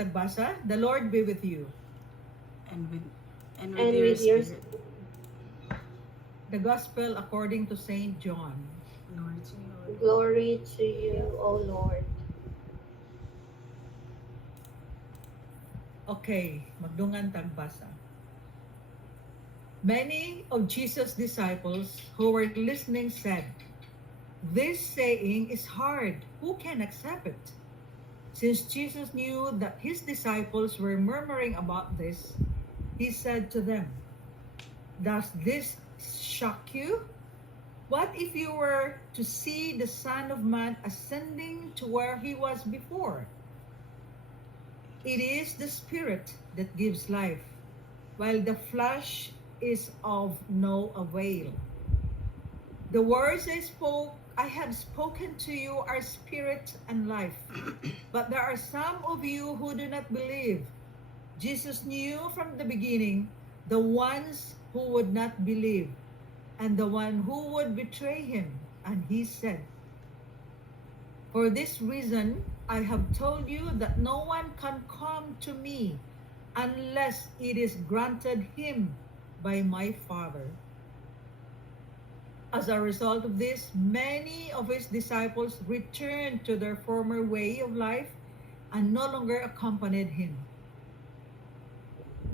tagbasa. The Lord be with you. And with with your spirit. The Gospel according to Saint John. Glory to you, Lord. glory to you, O Lord. Okay, magdungan tagbasa. Many of Jesus' disciples who were listening said, "This saying is hard. Who can accept it?" Since Jesus knew that his disciples were murmuring about this, he said to them, "Does this shock you? What if you were to see the Son of Man ascending to where he was before? It is the Spirit that gives life, while the flesh is of no avail. The words I have spoken to you are spirit and life, but there are some of you who do not believe." Jesus knew from the beginning the ones who would not believe and the one who would betray him, and he said, "For this reason I have told you that no one can come to me unless it is granted him by my Father." As a result of this, many of his disciples returned to their former way of life and no longer accompanied him.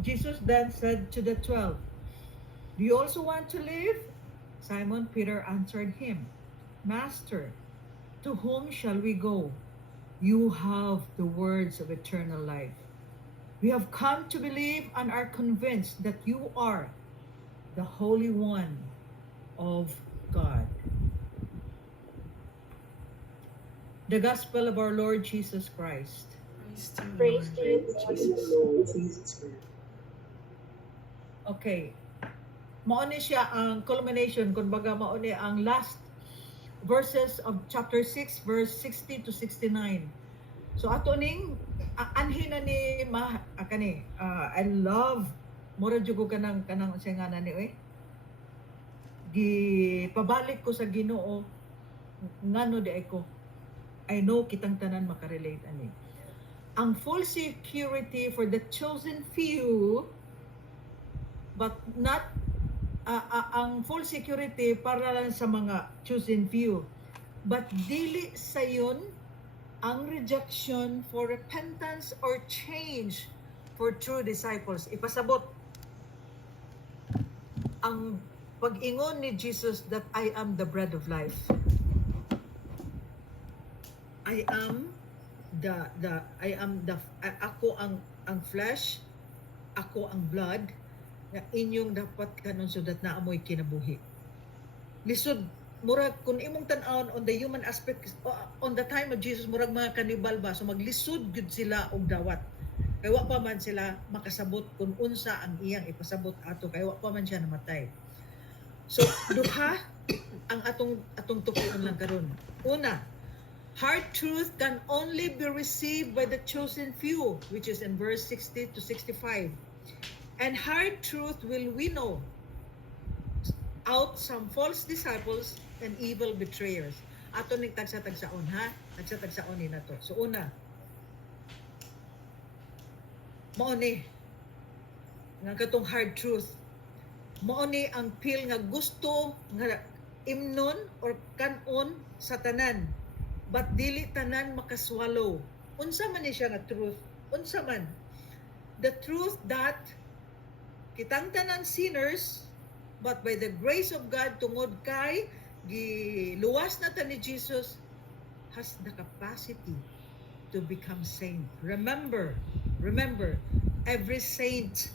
Jesus then said to the 12, "Do you also want to live?" Simon Peter answered him, "Master, to whom shall we go? You have the words of eternal life. We have come to believe and are convinced that you are the Holy One of God." The Gospel of our Lord Jesus Christ. Praise to you, Praise Lord to you, Jesus. Okay. Mauni siya ang culmination, kumbaga mauni ang last verses of chapter 6, verse 60 to 69. So ato ning anhin na ni I love mura jud ko kanang siya nga nani gipabalik ko sa Ginoo ngano di ko. I know kitang tanan makarelate ani. Ang full security for the chosen few, but not ang full security para lang sa mga chosen few, but dili sayon ang rejection for repentance or change for true disciples. Ipasabot ang pag-ingon ni Jesus that I am the bread of life. Ako ang flesh, ako ang blood nga inyong dapat kanon sudat na amoy kinabuhi. Lisod murag kung imong tan-awon on the human aspect on the time of Jesus murag mga kanibal ba, so maglisod gyud sila og dawat. Kay wa pa man sila makasabot kung unsa ang iyang ipasabot ato, kay wa pa man siya namatay. So duha ang atong tukuon lang karon. Una, hard truth can only be received by the chosen few, which is in verse 60 to 65. And hard truth will winnow out some false disciples and evil betrayers. Ato ning tagsa-tagsaon ha, tagsa-tagsaon ni nato. So una, mao ni nga katong hard truth. Mao ni ang feel nga gusto nga imnon or kanon sa tanan, but dili tanan makaswallow. Unsa man ni siya nga truth? Unsa man? The truth that kitang tanan sinners, but by the grace of God tungod kay giluwas na ta ni Jesus, has the capacity to become saint. Remember, every saint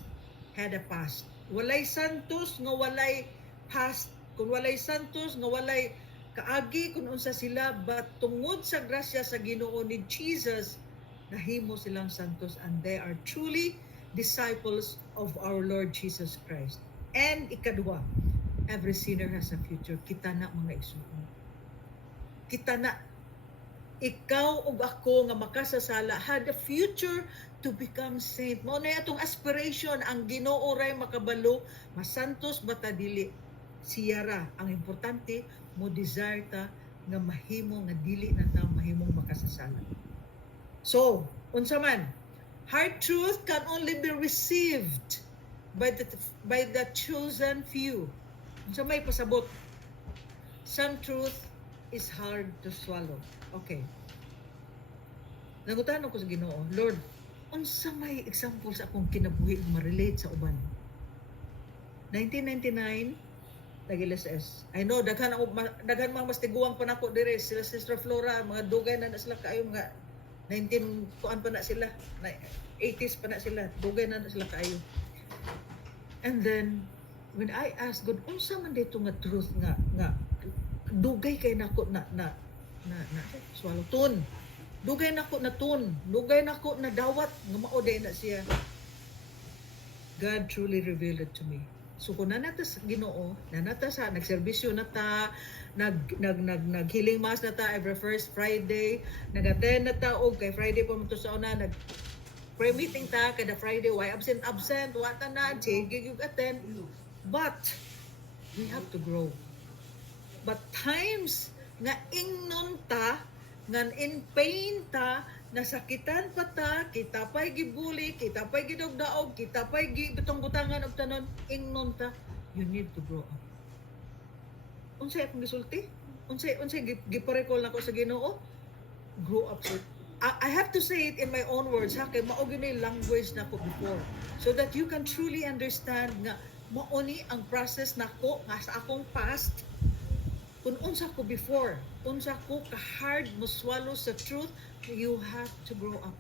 had a past. Walay santos nga walay past. Kung walay santos nga walay kaagi kung unsa sila, but tungod sa grasya sa Ginoo ni Jesus, nahimo silang santos, and they are truly disciples of our Lord Jesus Christ. And ikadua, every sinner has a future. Kita na mga igsoon. Kita na ikaw ug ako nga makasasala had a future to become saint. Mao na atong aspiration, ang Ginoo ray makabalo, masantos bata dili. Siya ra ang importante mo desire ta nga mahimo nga dili na ta mahimong makasasala. So, unsa man, Hard truth can only be received by the chosen few. So may pasabot. Some truth is hard to swallow. Okay. Nangutan ako sa Ginoo, Lord, unsa may example sa akong kinabuhi nga ma-relate sa uban? 1999, nag-LSS. I know, daghan mga mas tiguang pa nako dire, sila Sister Flora, mga dugay na sila kayo, mga 19, kuan pa na sila, 80s pa na sila, dugay na sila kayo. And then, when I asked God, unsa man dito nga truth nga dugay kay nako na swallow tun. Dugay nako na tun, dugay nako na dawat nga mao day na siya. God truly revealed it to me. So kung nanata sa Ginoo, nanata sa nagserbisyo na ta, naghealing mass na ta every first Friday, nag-attend na ta og kay Friday pa mo to sa una, nag prayer meeting ta kada Friday, why absent wa ta na, sige you attend. But we have to grow. But times nga ingnon ta, nga in pain ta, nasakitan pa ta, kita pa'y gibuli, kita pa'y gidogdaog, kita pa'y gibutang-butangan og tanon, ingnon ta, you need to grow up. Unsay akong gisulti? Unsay giparecall nako sa Ginoo? Grow up, sir. I have to say it in my own words, ha, kay mao gyud language nako before, so that you can truly understand nga mao ni ang process nako nga sa akong past. Kung unsa ko before, unsa ko ka-hard mo swallow sa truth, you have to grow up.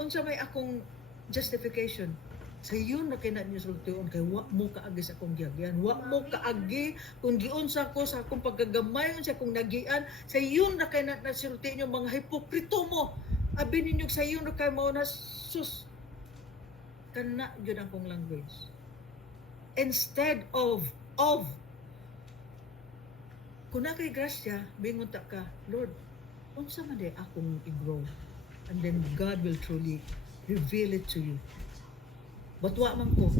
Unsa may akong justification? Sa yun na kinanisultiyon kay wa mo kaagi sa akong giagyan. Wa mo kaagi kung giunsa ko sa akong pagkagamay, unsa akong nagian, sa yun na kinanisultiyon yung mga hipokrito mo. Abi ninyo sa yun na kay mao na sus. Kana yun akong language. Instead of kung na kay grasya, bingon ta ka, Lord, unsa man day akong i-grow? And then God will truly reveal it to you. But wa man ko,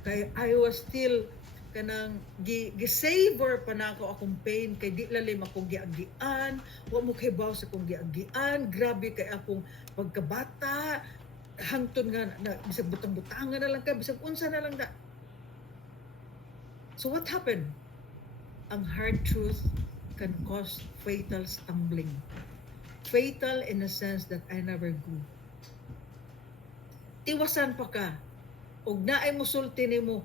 kay I was still kanang gi-savor pa na ako akong pain, kay di lalim akong giagian, wa mo kay baw sa akong giagian, grabe kay akong pagkabata, hangtod nga na bisag butang-butangan na lang kay, bisag unsa na lang na. So what happened? Ang hard truth can cause fatal stumbling. Fatal in the sense that I never grew. Tiwasan pa ka. Og naay musulti nimo,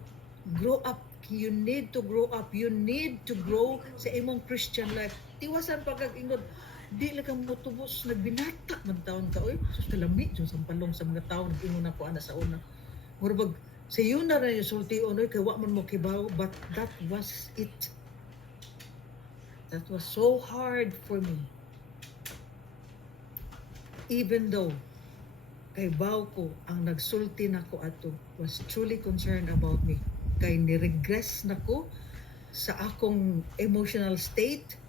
grow up. You need to grow up. You need to grow sa imong Christian life. Tiwasan pa kag ingod, di lang kang mutubos, nagbinatak man taon ka. Oy, sus kalami yung sampalong sa mga taon, ingon ako ana sa una. Murabag, sa yun na rin yung sulti onoy, kay wa man mo kibaw, but that was it. That was so hard for me. Even though kay baw ko ang nagsulti nako ato was truly concerned about me. Kay ni-regress nako sa akong emotional state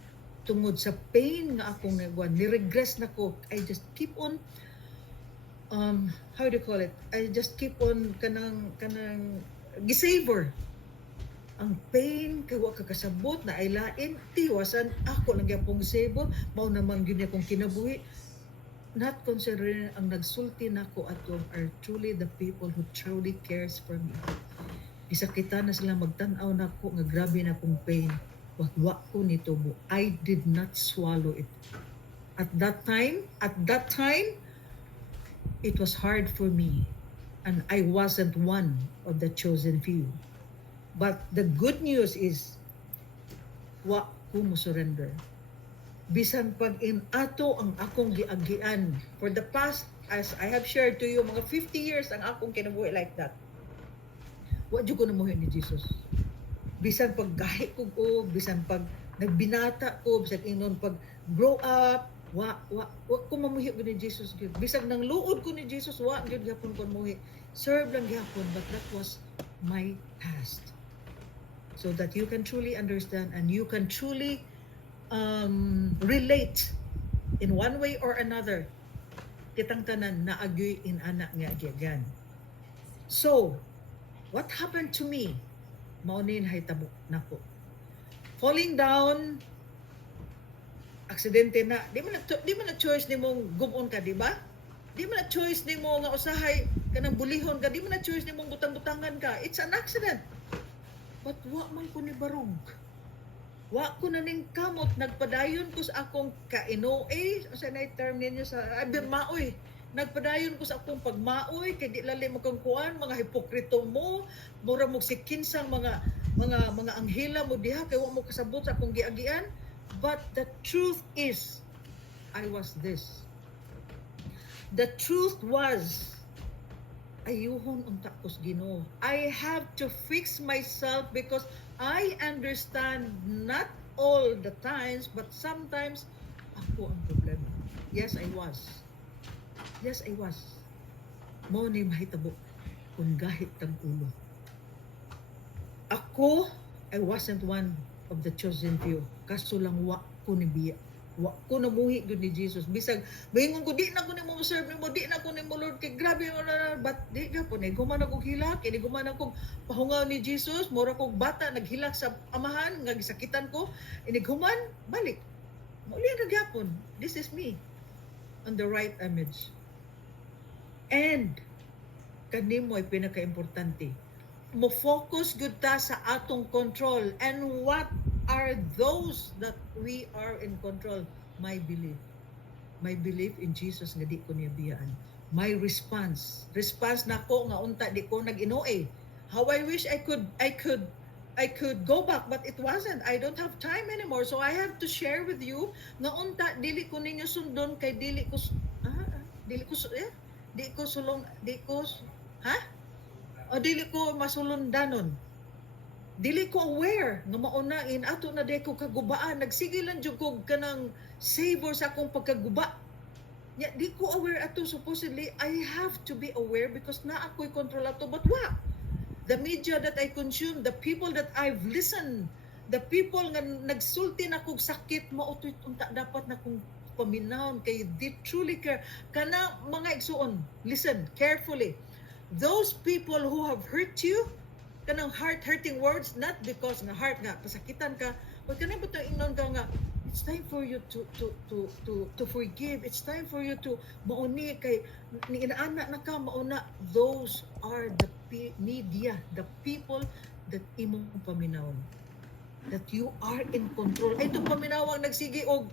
tungod sa pain nga akong nagwan. Ni-regress nako. I just keep on how do you call it? I just keep on kanang gisavor ang pain kay wa kakasabot na ay lain, tiwasan ako lang gyapong gisavor, mao naman gyud akong kinabuhi. Not considering ang nagsulti nako ato are truly the people who truly cares for me. Gisakitan na sila magtan-aw nako nga grabe na akong pain. Wa ko nito mo. I did not swallow it. At that time, it was hard for me. And I wasn't one of the chosen few. But the good news is, wa ko mo surrender. Bisan pag in ato ang akong giagian. For the past, as I have shared to you, mga 50 years ang akong kinabuhi like that. Wa jud ko namuhi ni Jesus. Bisan pag gahi ko, bisan pag nagbinata ko, bisan ingnon pag grow up, wa ko mamuhi ko ni Jesus gyud. Bisan nang luod ko ni Jesus, wa gyud gyapon ko mamuhi. Serve lang gyapon, but that was my past. So that you can truly understand and you can truly relate in one way or another. Kitang tanan na agyoy in anak nga agyagan. So, what happened to me? Maunin haytabo nako. Falling down, aksidente na. Di man na choice nimong gumon ka, di ba? Di mo na choice nimo nga usahay kanang bulihon ka, di mo na choice nimo butang-butangan ka. It's an accident. But wa man ko ni barog. Wa ko na ning kamot, nagpadayon ko sa akong kainoe, sa na term ninyo sa maoy. Nagpadayon ko sa akong pagmaoy kay di lalim mo kang kuan, mga hipokrito mo, mura mo sikinsang mga anghela mo diha kay wa mo kasabot sa akong giagian. But the truth is, I was this. The truth was, ayuhon unta kos Ginoo. I have to fix myself because I understand not all the times, but sometimes ako ang problema. Yes, I was. Yes, I was. Mo ni mahitabo kung gahit tag ulo. Ako, I wasn't one of the chosen few. Kaso lang wa ko ni biya. Wa ko namuhi gud ni Jesus. Bisag mahingon ko di na ko nimo serve nimo, di na ko nimo Lord kay grabe but di gyapon ni guman ako hilak, kini guman ako pahungaw ni Jesus, mura kog bata naghilak sa amahan nga gisakitan ko, ini guman balik. Muli na gyapon. This is me on the right image. And kanimo ay pinaka-importante. Mo focus gud ta sa atong control, and what are those that we are in control? My belief. My belief in Jesus nga di ko niya biyaan. My response na ko nga unta di ko nag-inoe. How I wish I could go back, but it wasn't. I don't have time anymore, so I have to share with you nga unta dili ko ninyo sundon kay dili ko masulundanon. Dili ko aware nga maunain ato na day ko kagubaan, nagsigilan jud ko kanang savor sa akong pagkaguba. Nya di ko aware ato. Supposedly I have to be aware because na ako'y control ato, but what? The media that I consume, the people that I've listened, the people nga nagsulti na kog sakit, mautoy unta dapat na kong paminahon kay they truly care. Kana mga igsuon, listen carefully. Those people who have hurt you, kanang heart-hurting words, not because nga heart nga pasakitan ka, but kanang buto ingnon ka nga, it's time for you to forgive. It's time for you to mauni kay ni inaana na ka mauna. Those are the media, the people that imong paminawon, that you are in control. Ay itong paminawang nagsige og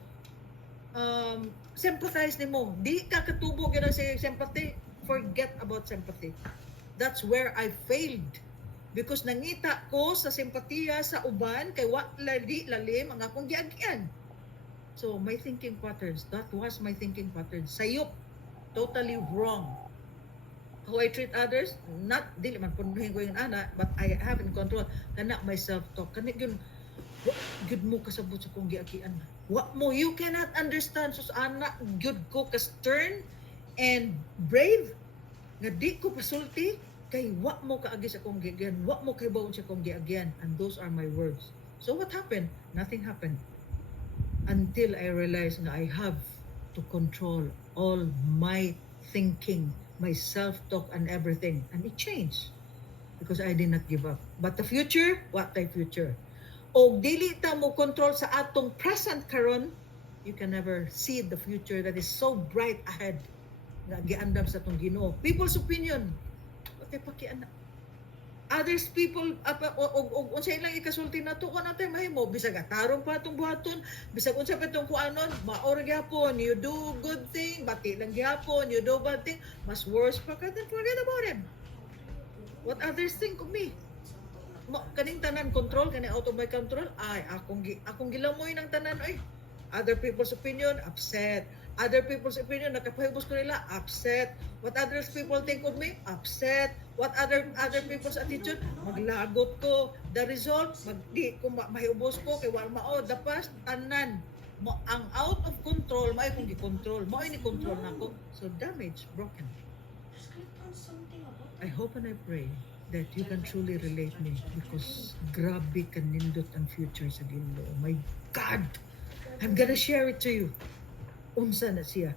sympathize nimo. Di ka katubo gyud sa sympathy. Forget about sympathy. That's where I failed. Because nangita ko sa simpatiya sa uban kay wa ladi lalim ang akong giagian. So my thinking patterns, that was my thinking pattern. Sayop, totally wrong. How I treat others, not dili man punuhin ko yung ana, but I have in control. Kana my self-talk. Kana yun, good mo kasabot sa kong giagian. What mo, you cannot understand. Sus ana, good ko ka stern and brave. Nga di ko pasulti, kay wa mo kaagi sa kong giagian, wa mo kay bawon sa kong giagian, and those are my words. So what happened? Nothing happened until I realized na I have to control all my thinking, my self-talk and everything, and it changed because I did not give up. But the future, what the future? O dili ta mo control sa atong present karon, you can never see the future that is so bright ahead nga giandam sa atong Ginoo. People's opinion, pakiana. Others people og unsay ilang ikasulti nato ko natin mahimo bisag atarong pa atong buhaton, bisag unsa pa tong kuanon, maor gyapon, you do good thing, bati lang gyapon, you do bad thing, mas worse pa ka, then forget about it. What others think of me? Kaning tanan control, kaning out of my control, ay akong gilamoy ng tanan oy. Other people's opinion, upset. Other people's opinion, nakapahibos ko nila, upset. What other people think of me, upset. What other people's attitude, maglagot ko. The result, magdi ko mahibos ko kay wala mao dapas tanan. Ang out of control, may kung gi-control, mo ini control nako. So damage, broken. I hope and I pray that you can truly relate me because grabe kanindot ang future sa Ginoo. My God, I'm gonna share it to you. Unsa na siya.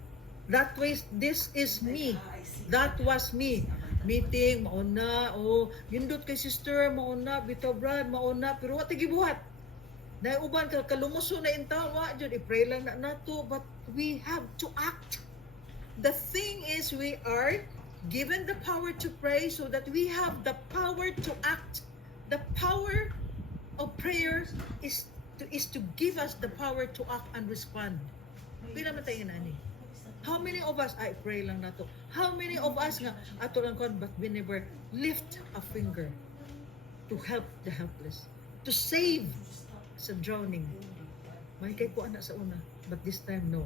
That way, this is me. That was me. Meeting, mauna, nindot kay sister, mauna, bitaw brad, mauna, pero what gibuhat? Na uban kalumuso na intaw, wa jud i-pray lang na nato, but we have to act. The thing is, we are given the power to pray so that we have the power to act. The power of prayer is to give us the power to act and respond. Pila man tayo nani? How many of us, I pray lang na to, how many of us nga, ato lang kon, but we never lift a finger to help the helpless, to save sa drowning. May kay ko anak sa una, but this time no.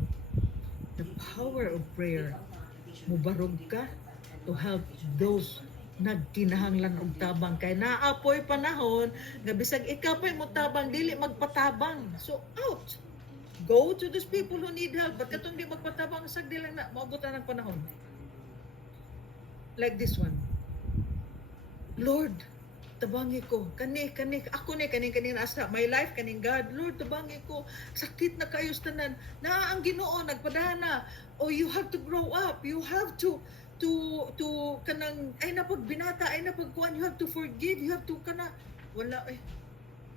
The power of prayer, mubarog ka to help those nagkinahanglan og tabang. Kay naapoy panahon nga bisag ikaw pa'y mo tabang, dili magpatabang. So out. Go to those people who need help. Ba't katong di magpatabang, sagdi lang na maabutan ng panahon. Like this one. Lord, tabangi ko. Kani, ako ni, kani asa. My life, kaning God. Lord, tabangi ko. Sakit na kayo sa tanan. Na ang Ginoo, nagpadana. Oh, you have to grow up. You have to kanang, ay napagbinata, ay napagkuhan. You have to forgive. You have to, wala eh.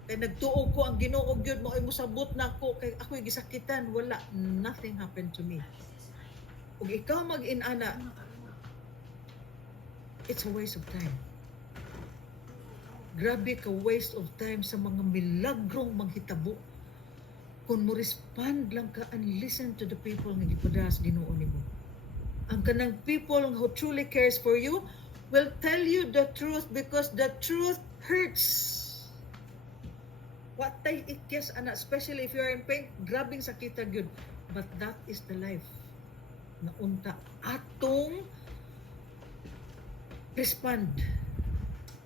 Kay nagtuog ko ang Ginoo gyud mo ay musabot na ako kay ako'y gisakitan, wala, nothing happened to me. Ug ikaw mag-inana, it's a waste of time. Grabe ka waste of time sa mga milagrong manghitabo. Kung mo respond lang ka and listen to the people nga gipadas Ginoo nimo. Ang kanang people who truly cares for you will tell you the truth because the truth hurts. What tay ikyas ana, especially if you are in pain, grabing sakita gyud. But that is the life na unta atong respond.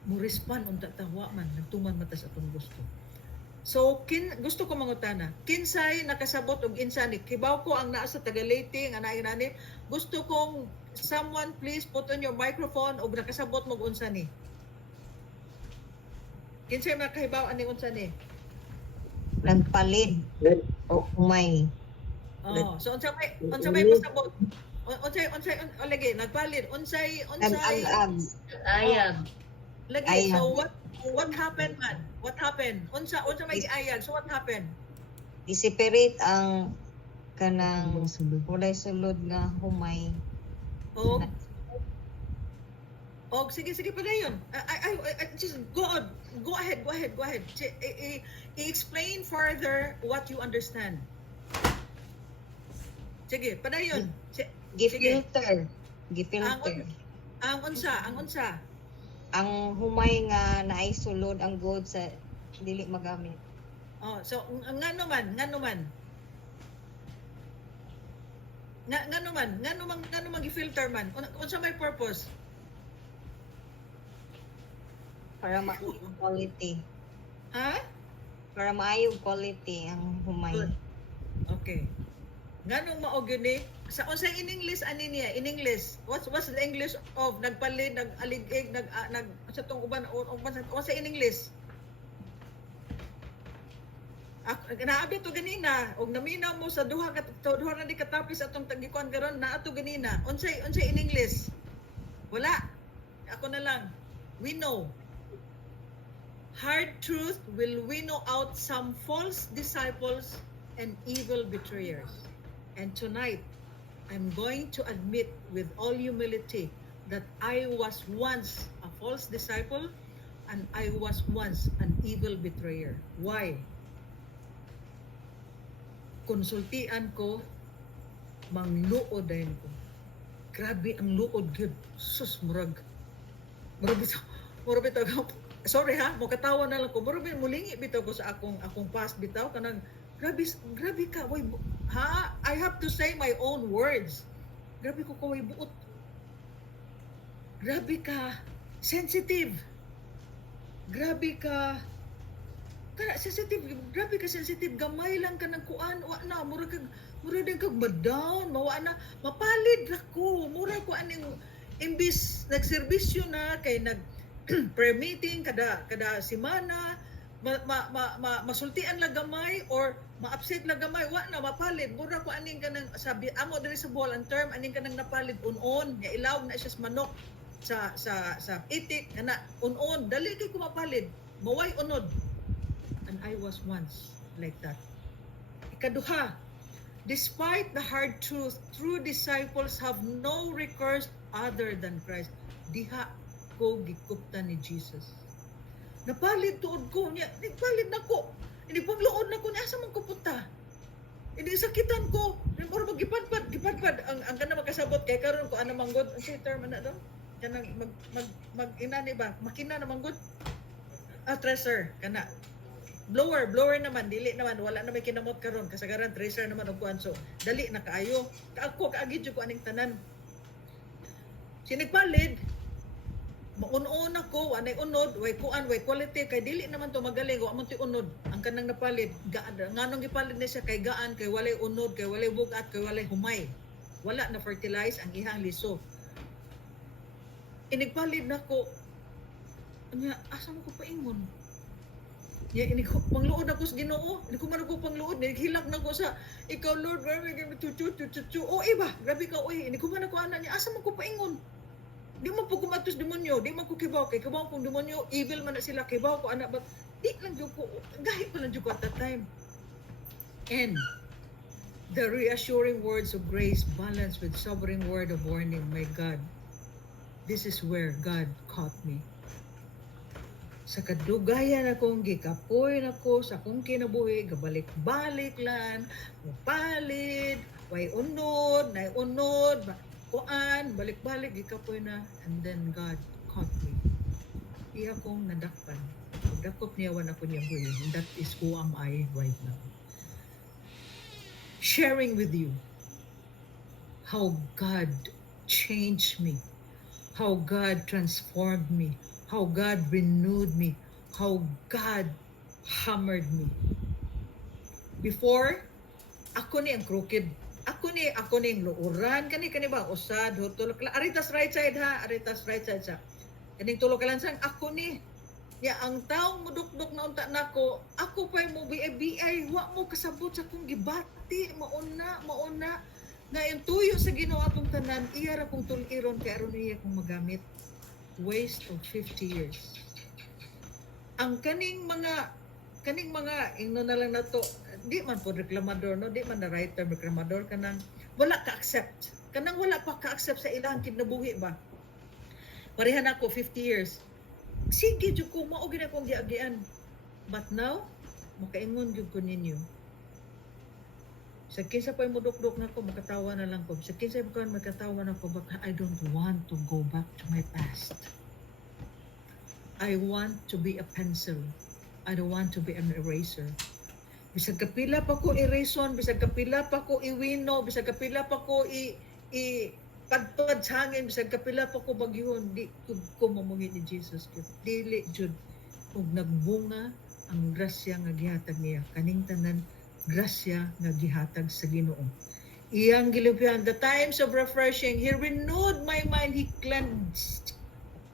Mo respond unta tawa man nagtuman mata sa atong gusto. So gusto ko mangutana, kinsay nakasabot og insani? Kibaw ko ang naa sa Tagalete nga naay nani. Gusto kong someone please put on your microphone og nakasabot mo og unsani. Kinsay makahibaw ani unsani? Nagpalid o umay. Oh, so unsa may pasabot? Unsay lagi nagpalit. Unsay Ayag. lagi. Ayag. So what happened man? What happened? Unsa may giayag? So what happened? Disiperate ang kanang walay sulod nga humay. Oh. Oh, sige padayon. I just go ahead. I-explain further what you understand. Sige, padayon. Gifilter. Ang unsa? Ang humay nga naay sulod ang good sa dili magamit. Oh, so ngano man. Ngano man gi-filter man. Unsa may purpose? Para maayong quality. Ha? Para maayong quality ang humay. Okay. Nganong mao gyud ni? Sa unsay in English ani niya? In English. What's the English of nagpalit, nag-aligig, nag sa tong uban unsay in English? Naabi to ganina og naminaw mo sa duha na di katapis atong tagikuan karon na ato ganina. Unsay in English? Wala. Ako na lang. We know. Hard truth will winnow out some false disciples and evil betrayers. And tonight, I'm going to admit with all humility that I was once a false disciple and I was once an evil betrayer. Why? Konsultian ko, mangluod dayon ko. Grabe ang luod gyud. Sus, murag bitaw. Sorry ha, mo katawa na lang ko. Murag mulingi bitaw ko sa akong past bitaw kanang grabe ka. Way, ha? I have to say my own words. Grabe ko kaway buot. Grabe ka sensitive. Grabe ka sensitive. Grabe ka sensitive. Gamay lang ka ng kuan. Wa na murag din kag ma-down, mawa na mapalid ra ko. Murag ko aning imbis nagserbisyo na kay prayer meeting kada semana masultian lang gamay or ma-upset lang gamay wa na mapalid mura ko aning kanang sabi amo diri sa ball ang term aning kanang napalid unon nga ilaw na siya sa manok sa itik na unon dali kay ko mapalid maway unod and I was once like that. Ikaduha, Despite the hard truth, true disciples have no recourse other than Christ. Diha ko gikuptan ni Jesus. Napalit tuod ko niya, nagpalit na ko. Ini pagluod na ko niya, asa man ko punta? Ini sakitan ko. Or gipadpad ang kana makasabot kay karon ko ana manggod, ang term ana doon. Kana mag inani ba? Makina na manggod. Tracer kana. Blower naman, dili naman, wala na may kinamot karon kasagaran tracer naman og kuan, so dali na kaayo. Ako kaagid jud ko aning tanan. Sinigpalid, maunon ako, anay unod, way kuan, way quality, kay dili naman to magaling, wa man to unod. Ang kanang napalid, nganong gipalid na siya kay gaan, kay walay unod, kay walay bugat, kay walay humay. Wala na fertilize ang ihang liso. Inigpalid nako. Anya, asa mo ko paingon? Ya, ini ko pangluod ako sa Ginoo. Hindi ko man ako pangluod, naghilak na ko sa ikaw Lord, grabe kay chuchu. O iba, grabe ka oy. Hindi ko man ako ana niya, asa man ko paingon? Di man po kumatos demonyo, di man ko kibaw kay kibaw kong demonyo, evil man na sila, kibaw ko ana, but di lang jud ko, gahi pa lang jud ko at that time. And the reassuring words of grace balanced with sobering word of warning, my God. This is where God caught me. Sa kadugayan akong gikapoy nako sa akong kinabuhi, gabalik-balik lang, mupalit, way unod, nay unod, kuan, balik-balik gikapoy na, and then God caught me. Iya kong nadakpan. Pagdakop niya wan ako niya buhi. And that is who am I right now. Sharing with you how God changed me, how God transformed me, how God renewed me, how God hammered me. Before, ako ni ang crooked. Ako ni ang luuran. Kani ba? Usad, hutulok. Aritas right side ha. Aritas right side sa. Kaning tulok kalansang. Ako ni. Ya, ang taong mudukdok na unta nako. Ako pa'y mo biay. Wa mo kasabot sa kong gibati. Mauna. Nga yung tuyo sa Ginoo akong tanan. Iyara kong tuliron. Kaya aron niya kong magamit. Waste of 50 years. Ang kaning mga ingno na lang nato, di man po reklamador, no, di man na right term reklamador, kanang wala ka accept, kanang wala pa ka accept sa ilang kinabuhi ba. Pareha na ako 50 years, sige jud ko mao gid akong giagian, but now makaingon jud ko ninyo, sa kinsa pa mudukdok nako makatawa na lang ko, sa kinsa pa makatawa na ko, but I don't want to go back to my past. I want to be a pencil. I don't want to be an eraser. Bisag kapila pa ko erason, bisag kapila pa ko iwino, bisag kapila pa ko padpad sa hangin, bisag kapila pa ko bagyon, di ko mamuhi ni Jesus. Dili jud ug nagbunga ang grasya nga gihatag niya. Kaning tanan grasya nga gihatag sa Ginoo. Iyang gilipihan, the times of refreshing, He renewed my mind, He cleansed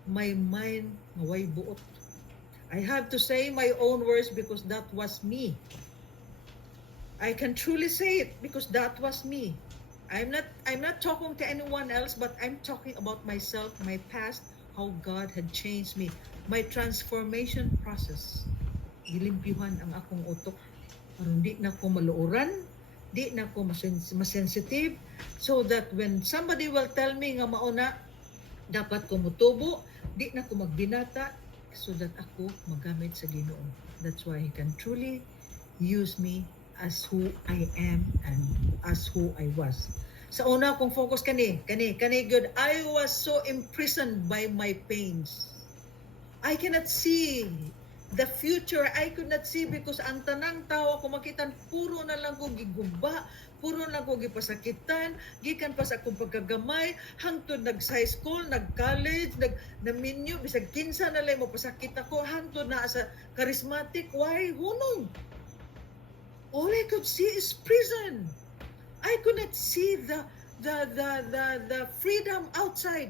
my mind nga way buot. I have to say my own words because that was me. I can truly say it because that was me. I'm not talking to anyone else, but I'm talking about myself, my past, how God had changed me, my transformation process. Gilimpyuhan ang akong utok. Aron di na ko maluoran, di na ko masensitive, so that when somebody will tell me nga mauna, dapat ko mutubo, di na ko magbinata, so that ako magamit sa Ginoo. That's why He can truly use me as who I am and as who I was. Sa una kong focus kani good, I was so imprisoned by my pains. I cannot see the future. I could not see because ang tanang tao ako makitan puro na lang ko giguba, puro na ko gipasakitan, gikan pa sa akong pagkagamay, hangtod nag-high school, nag-college, naminyo, bisag kinsa na lang mo pasakit ako, hangtod na sa charismatic, why? Hunong? All I could see is prison. I could not see the freedom outside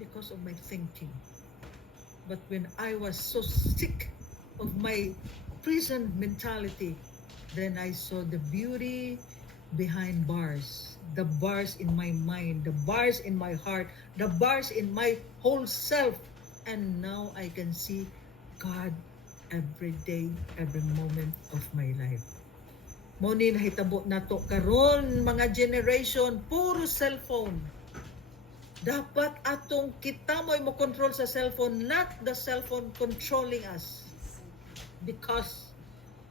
because of my thinking. But when I was so sick of my prison mentality, then I saw the beauty behind bars, the bars in my mind, the bars in my heart, the bars in my whole self. And now I can see God every day, every moment of my life. Mao ni nahitabo nato karon mga generation puro cellphone. Dapat atong kita mo'y mo control sa cellphone, not the cellphone controlling us. Because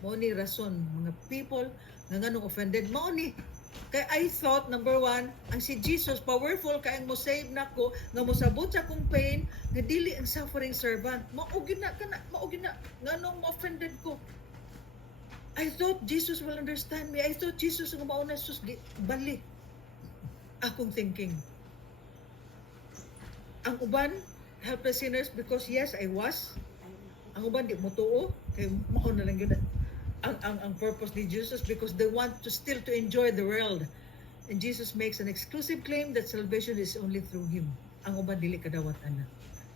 mao ni rason mga people nga nganong offended mao ni. Kay I thought, number one, ang si Jesus, powerful kayang mo save na ko, nga mo sabot sa kong pain, nga dili ang suffering servant. Maugin na, nga nung ma-offended ko. I thought Jesus will understand me. I thought Jesus nga mauna sus, bali. Akong thinking. Ang uban, helpless sinners, because yes, I was. Ang uban, di mo tuo. Kaya mauna lang yun. Ang purpose ni Jesus because they want to still to enjoy the world. And Jesus makes an exclusive claim that salvation is only through Him. Ang uban dili kadawat ana.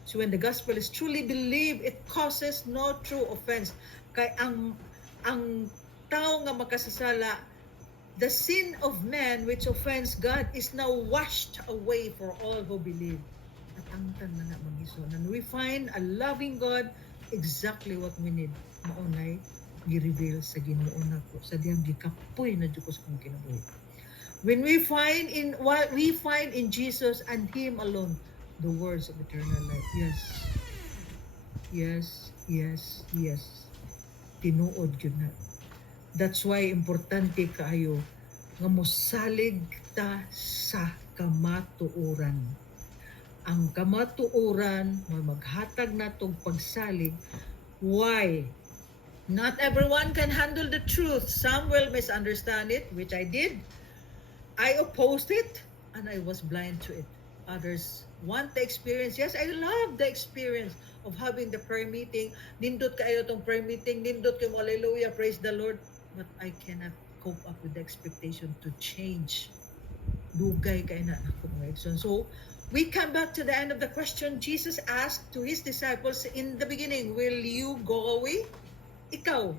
So when the gospel is truly believed, it causes no true offense. Kay ang tao nga makasasala, the sin of man which offends God is now washed away for all who believe. At ang tanan na mag-iso. And we find a loving God exactly what we need. Maunay gi-reveal sa Ginoo nako sa diyang gikapoy na Dios kong kinabuhi. When we find in Jesus and Him alone the words of eternal life. Yes. Yes, yes, yes. Tinuod gyud na. That's why importante kaayo nga mosalig ta sa kamatuoran. Ang kamatuoran may maghatag natong pagsalig. Why? Not everyone can handle the truth. Some will misunderstand it, which I did. I opposed it, and I was blind to it. Others want the experience. Yes, I love the experience of having the prayer meeting. Nindot kayo tong prayer meeting. Nindot kayo, hallelujah, praise the Lord. But I cannot cope up with the expectation to change. Dugay kayo na ako mga Edson. So, we come back to the end of the question Jesus asked to His disciples in the beginning, will you go away? Ikaw,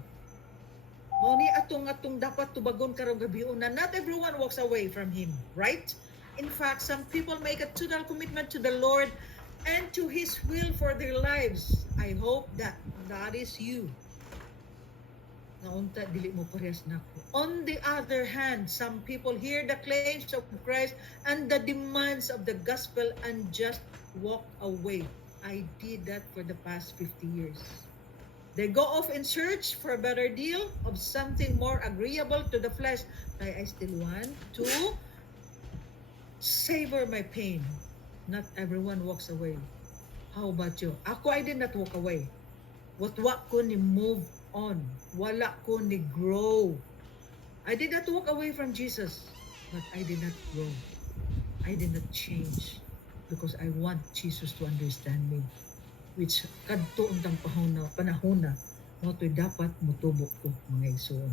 mao ni atong dapat tubagon karong gabi na not everyone walks away from Him, right? In fact, some people make a total commitment to the Lord and to His will for their lives. I hope that is you. Naunta dili mo parehas nako. On the other hand, some people hear the claims of Christ and the demands of the gospel and just walk away. I did that for the past 50 years. They go off in search for a better deal of something more agreeable to the flesh. I still want to savor my pain. Not everyone walks away. How about you? Ako, I did not walk away. What ko ni move on. Wala ko ni grow. I did not walk away from Jesus, but I did not grow. I did not change because I want Jesus to understand me. Which kadto untang panahon na mo to'y dapat mutubo ko mga igsoon.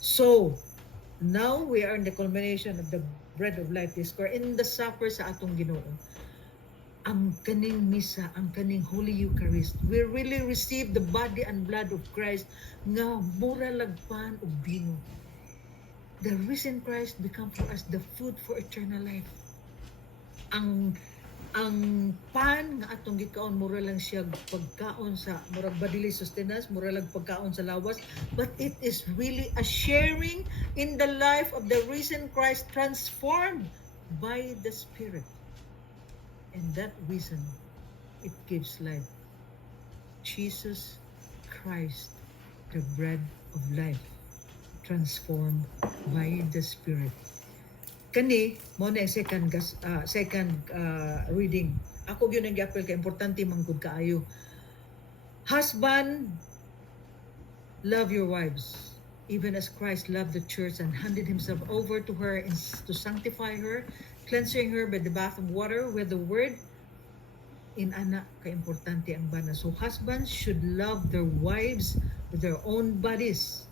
So, now we are in the culmination of the bread of life discourse in the supper sa atong Ginoo. Ang kaning misa, ang kaning Holy Eucharist, we really receive the body and blood of Christ nga mura lagpan og bino. The risen Christ become for us the food for eternal life. Ang pan nga atong gikaon mura lang siya pagkaon sa murag bodily sustenance, mura lang pagkaon sa lawas, but it is really a sharing in the life of the risen Christ transformed by the Spirit. And that reason it gives life. Jesus Christ, the bread of life, transformed by the Spirit. Kani mo na second reading. Ako gyud ang gi-appeal kay importante manggod kaayo. Husband, love your wives, even as Christ loved the church and handed Himself over to her to sanctify her, cleansing her by the bath of water with the word. In ana ka importante ang bana. So husbands should love their wives with their own bodies.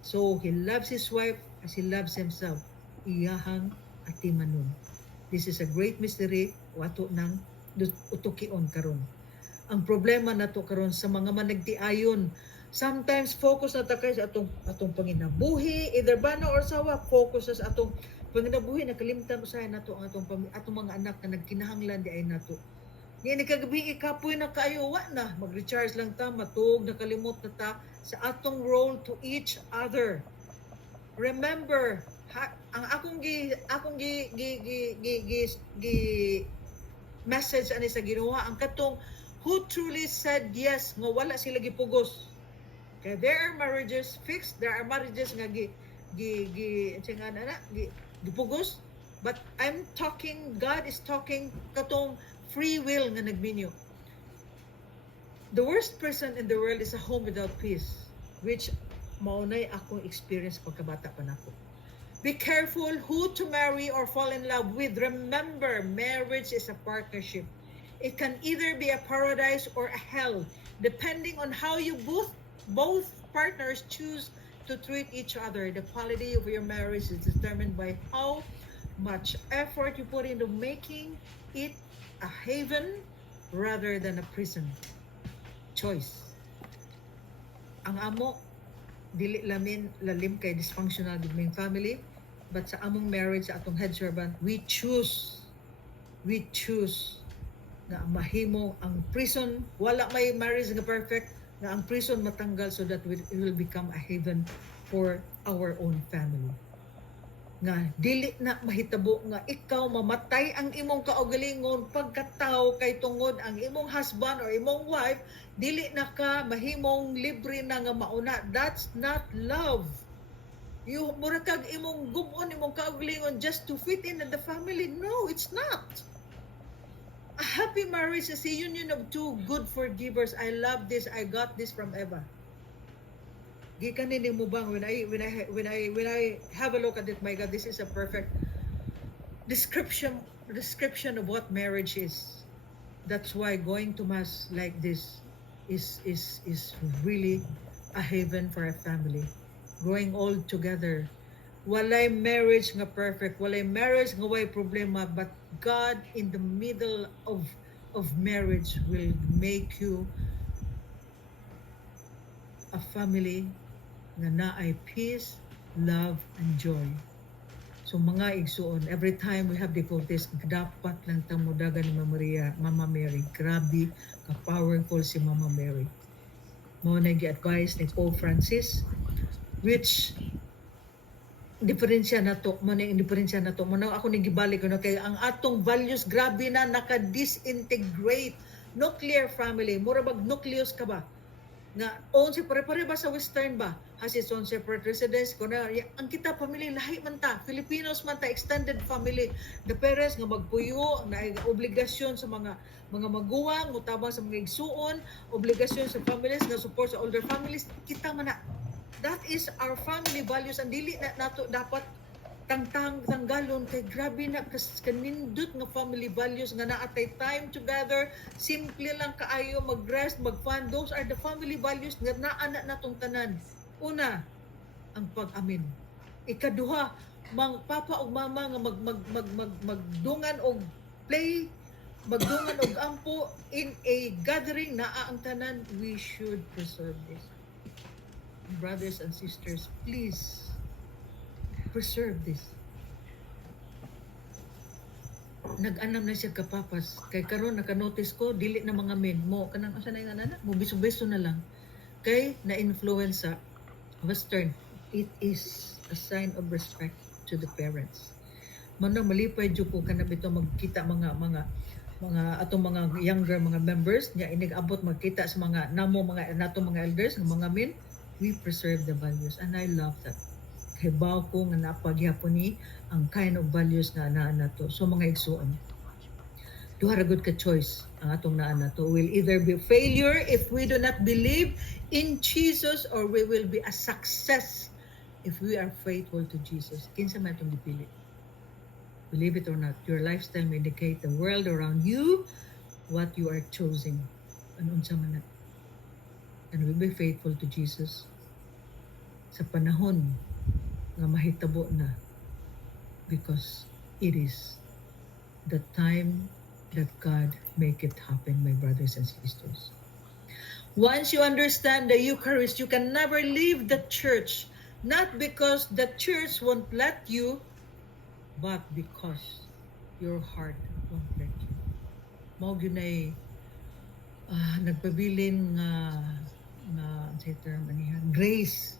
So he loves his wife as he loves himself. Iyahang atimanon. This is a great mystery wato nang utukion karon. Ang problema nato karon sa mga managtiayon, sometimes focus na ta kay sa atong panginabuhi, either bana or sawa, focus sa atong panginabuhi, nakalimtan usahay nato ang atong mga anak na nagkinahanglan di ay nato. Ni kagabi ikapoy na kayo wa na mag-recharge lang ta, matug nakalimot na ta sa atong role to each other. remember, ang akong gi message ani sa Ginoo, ang katong who truly said yes nga wala sila gipugos. Kaya there are marriages fixed, there are marriages nga gipugos, but God is talking katong free will nga nagminyo. The worst person in the world is a home without peace, which maunay akong experience pagkabata pa nako. Be careful who to marry or fall in love with. Remember, marriage is a partnership. It can either be a paradise or a hell, depending on how you both partners choose to treat each other. The quality of your marriage is determined by how much effort you put into making it a haven rather than a prison. Choice. Ang amo, dili lalim kay dysfunctional gid family, but sa among marriage, sa atong head servant, we choose na mahimo ang prison, wala may marriage nga perfect, na ang prison matanggal so that it will become a haven for our own family. Nga dili na mahitabo nga ikaw mamatay ang imong kaugalingon pagkatao kay tungod ang imong husband or imong wife, dili na ka mahimong libre na nga mauna. That's not love. You mura kag imong gubon imong kaugalingon just to fit in the family. No, it's not. A happy marriage is a union of two good forgivers. I love this. I got this from Eva. Gikan ni mo bang when I have a look at it, my God, this is a perfect description of what marriage is. That's why going to mass like this is really a haven for a family. Growing old together. Walay marriage nga perfect, walay marriage nga way problema, but God in the middle of marriage will make you a family nga naay peace, love, and joy. So mga igsuon, every time we have difficulties, dapat lang tamudagan ni Mama Mary. Grabe, ka-powerful si Mama Mary. Mo na gi-advise ni Pope Francis, which diferensya na to, mo na ako nagibalik ko na kay ang atong values grabe na naka-disintegrate. Nuclear family, mura bag nucleus ka ba? Nga own si pare-pare ba sa Western ba? Has its own separate residence. Ang kita family lahi man ta, Filipinos man ta, extended family. The parents nga magpuyo, na obligasyon sa mga maguwang, mutabang sa mga igsuon, obligasyon sa families nga support sa older families. Kita man na. That is our family values, and dili na nato dapat tanggalon kay grabe na kanindot nga family values nga naatay time together, simple lang kaayo, mag-rest, mag-fun. Those are the family values nga naana natong tanan. Una, ang pag-amin. Ikaduha, mang papa o mama nga magdungan og play, magdungan og ampo in a gathering, naa ang tanan. We should preserve this. Brothers and sisters, please preserve this. Nag-anam na siya kapapas. Kay karon naka-notice ko, dili na mga men mo. Kanang asa na yung nana? Mo biso-biso na lang. Kay na-influence sa Western. It is a sign of respect to the parents. Manang malipay jud ko kanang ito magkita mga atong mga younger mga members nya inig-abot magkita sa mga natong mga elders ng mga men. We preserve the values, and I love that. Kay bao ko nga napagyapon ni ang kind of values nga naa nato. So mga igsuon, duha ra gud ka choice ang atong naa nato. Will either be failure if we do not believe in Jesus, or we will be a success if we are faithful to Jesus. Kinsa man itong dipili? Believe it or not, your lifestyle may indicate the world around you what you are choosing. Unsa man na. And we be faithful to Jesus sa panahon nga mahitabo na, because it is the time that God make it happen, my brothers and sisters. Once you understand the Eucharist, you can never leave the church, not because the church won't let you, but because your heart won't let you. Mao gyud ay nagpabilin nga sa term anihan, grace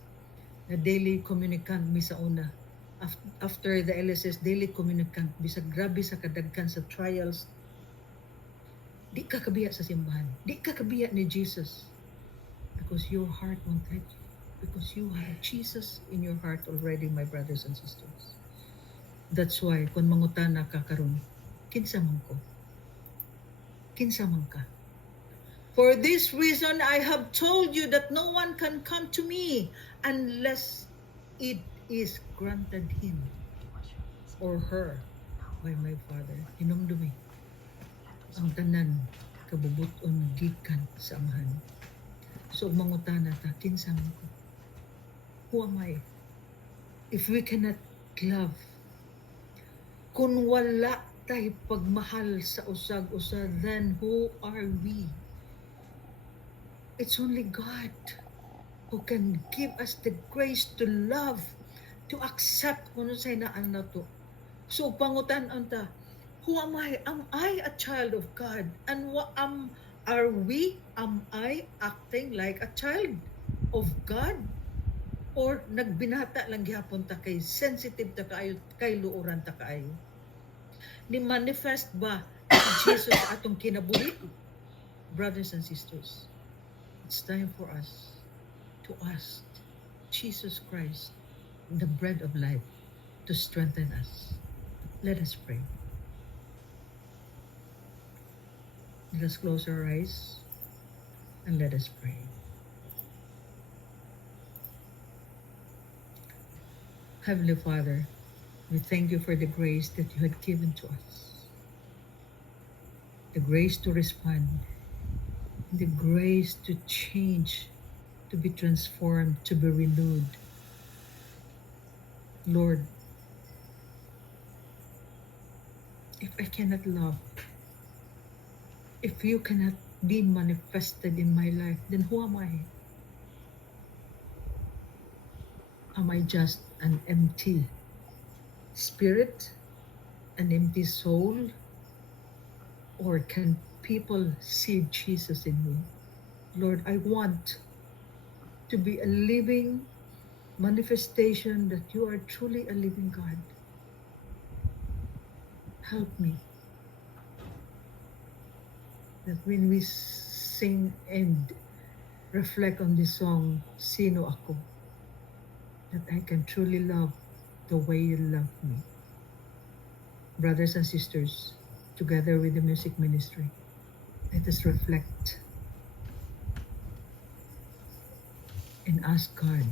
na daily communicant mi sa una. After the LSS, daily communicant, bisag grabe sa kadagkan sa trials, di ka kabiya sa simbahan. Di ka kabiya ni Jesus. Because your heart won't let you. Because you have Jesus in your heart already, my brothers and sisters. That's why, kung mangutana ka karon, kinsa man ko. Kinsa man ka. For this reason, I have told you that no one can come to me unless it is granted him or her by my Father. Hinumdumi ang tanan kabubuton gikan sa amahan. So mangutana ta, kinsa man ko. Who am I? If we cannot love, kung wala tayo pagmahal sa usag-usag, then who are we? It's only God who can give us the grace to love, to accept kung sa'y naan na to. So pangutan ta, who am I? Am I a child of God? And are we? Am I acting like a child of God? Or nagbinata lang gihapon ta kay sensitive ta kaayo, kay luoran ta kaayo? Ni manifest ba si Jesus sa atong kinabuhi? Brothers and sisters, it's time for us to ask Jesus Christ, the bread of life, to strengthen us. Let us pray. Let us close our eyes and let us pray. Heavenly Father, we thank you for the grace that you had given to us. The grace to respond, the grace to change, to be transformed, to be renewed. Lord, if I cannot love, if you cannot be manifested in my life, then who am I? Am I just an empty spirit, an empty soul? Or can people see Jesus in me? Lord, I want to be a living manifestation that you are truly a living God. Help me. That when we sing and reflect on this song, Sino Ako? That I can truly love the way you love me. Brothers and sisters, together with the music ministry, let us reflect and ask God,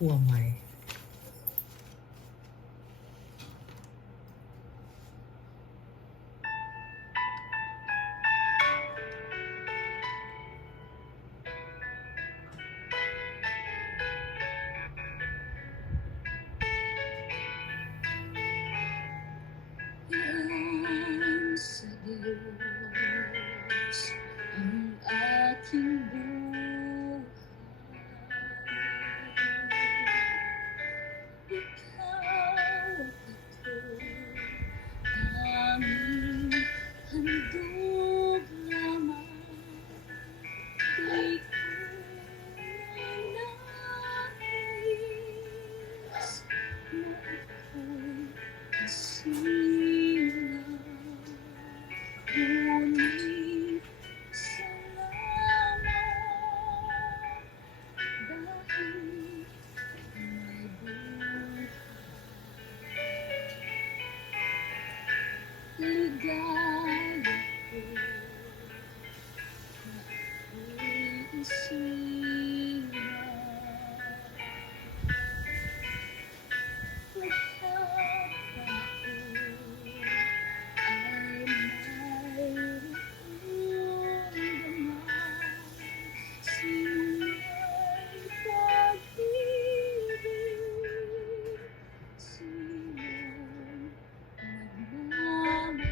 who am I? Sa Diyos ang aking buhay. Ikaw at ako, aming handog lamang. Di ko nais na ako'y masilaw. Ngunit salamat dahil may buhay. Ligaya ko na ako'y isilaw. Lahat na ko ay mayroong damay. Sino may pag-ibig? Sino nagmamahal?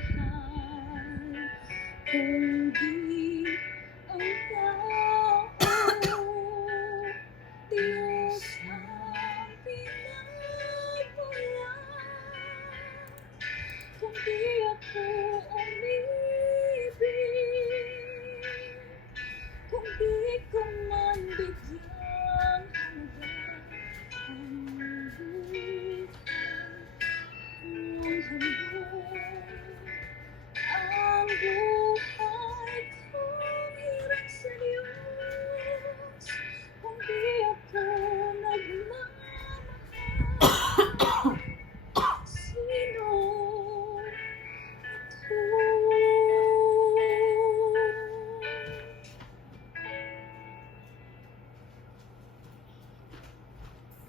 Kundi ang tao. Diyos ang pinagmulan. Kung di ako umibig, kung di ko man bigyang halaga,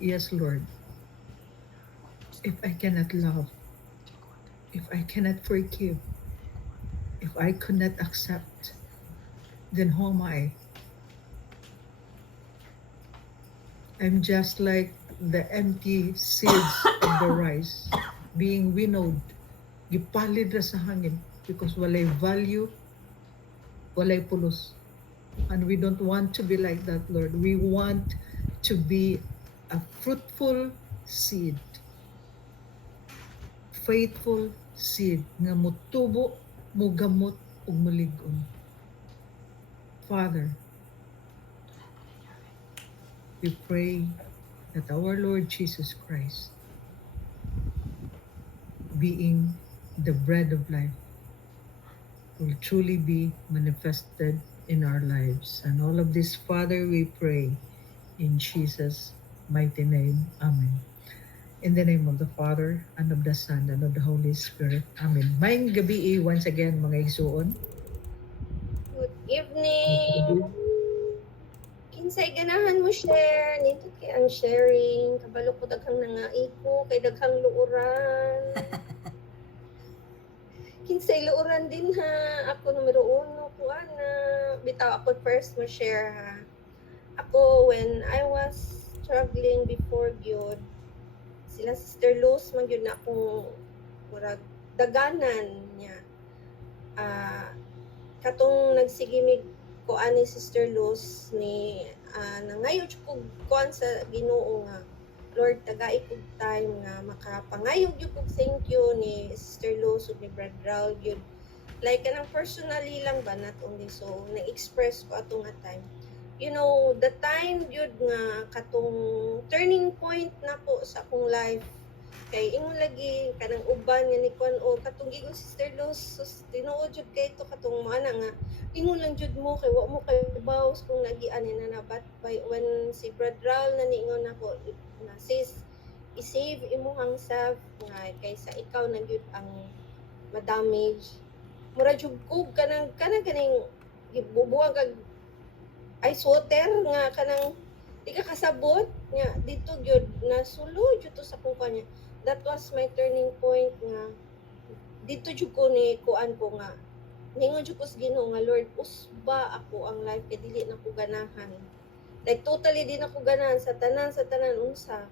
Yes, Lord. If I cannot love, if I cannot forgive, if I could not accept, then who am I? I'm just like the empty seeds of the rice being winnowed, gipalid ra sa hangin because walay value, walay pulos. And we don't want to be like that, Lord. We want to be a fruitful seed, faithful seed nga mutubo, mugamot, ug mulig-on. Father, we pray that our Lord Jesus Christ, being the bread of life, will truly be manifested in our lives. And all of this, Father, we pray in Jesus' mighty name. Amen. In the name of the Father, and of the Son, and of the Holy Spirit. Amen. Maayong gabi once again, mga igsuon. Good evening. Kinsay ganahan mo share, nito kay ang sharing, kabalo ko daghang nangaiko, kay daghang luuran. Kinsay luuran din ha, ako numero 1 ko ana. Bitaw ako first mo share ha. Ako when I was struggling before gyud, sila Sister Luz man gyud na akong murag daganan niya. Katong nagsigimig ko ani Sister Luz ni nangayo ko kuan sa Ginoo nga Lord tagai kog time nga makapangayog gyud kog thank you ni Sister Luz ug ni Brad Raul gyud like kanang personally lang ba not only so na-express ko atong nga time. You know, the time gyud nga katong turning point na po sa akong life kay ingon lagi kanang uban nga ni kuan o katong gigon Sister Luz sus tinuod jud kay to katong mana nga ingon lang jud mo kay wa mo kay baws kung nagian na but by when si Brad Raul na niingon nako na sis i-save imuhang self nga kaysa ikaw na gyud ang ma-damage mura jud kog kanang ganing gibubuwag kag ice water nga kanang di ka kasabot nga dito gyud nasulo jud to sa kung kanya. That was my turning point nga dito jud ko ni kuan ko nga ningon jud ko sa Ginoo nga Lord usba ako ang life kay dili na ko ganahan like totally di na ko ganahan sa tanan unsa.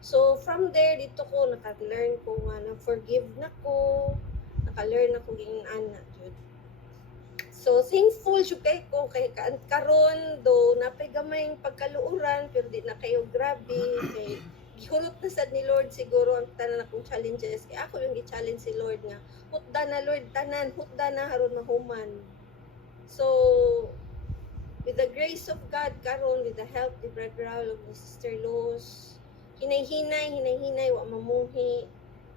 So from there dito ko naka-learn ko nga na forgive na ko, naka-learn ako gingan na jud. So thankful jud kay ko kay karon do napay gamay pagkaluuran pero di na kayo grabe kay gihurot na sad ni Lord siguro ang tanan akong challenges kay ako yung gi-challenge si Lord nga hutda na Lord tanan hutda na haron mahuman. So with the grace of God karon with the help ni Brad Raul of Sister Luz hinay-hinay wa mamuhi.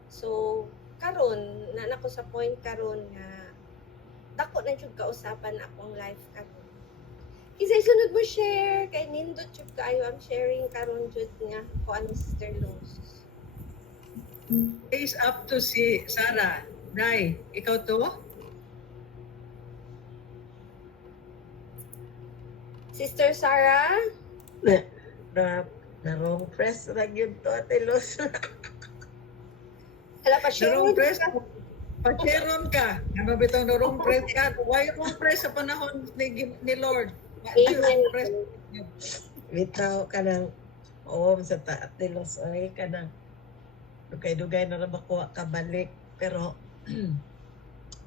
So karon na nako sa point karon nga dako na jud kausapan akong life karon. Kisay sunod mo share kay nindot jud kaayo ang sharing karon jud nga ko ani Sister Luz. Is up to si Sarah. Nay, ikaw to? Sister Sarah? Na wrong press lang yun to, Ate Luz. Hala pa share Narong mo press, ka. pacheron ka. Ano bitang narong press ka? Why wrong press sa panahon ni Lord? Amen. Press. Bitaw ka ng oom sa Ate Luz. Ay ka ng dugay-dugay na rin makuha ka balik. Pero,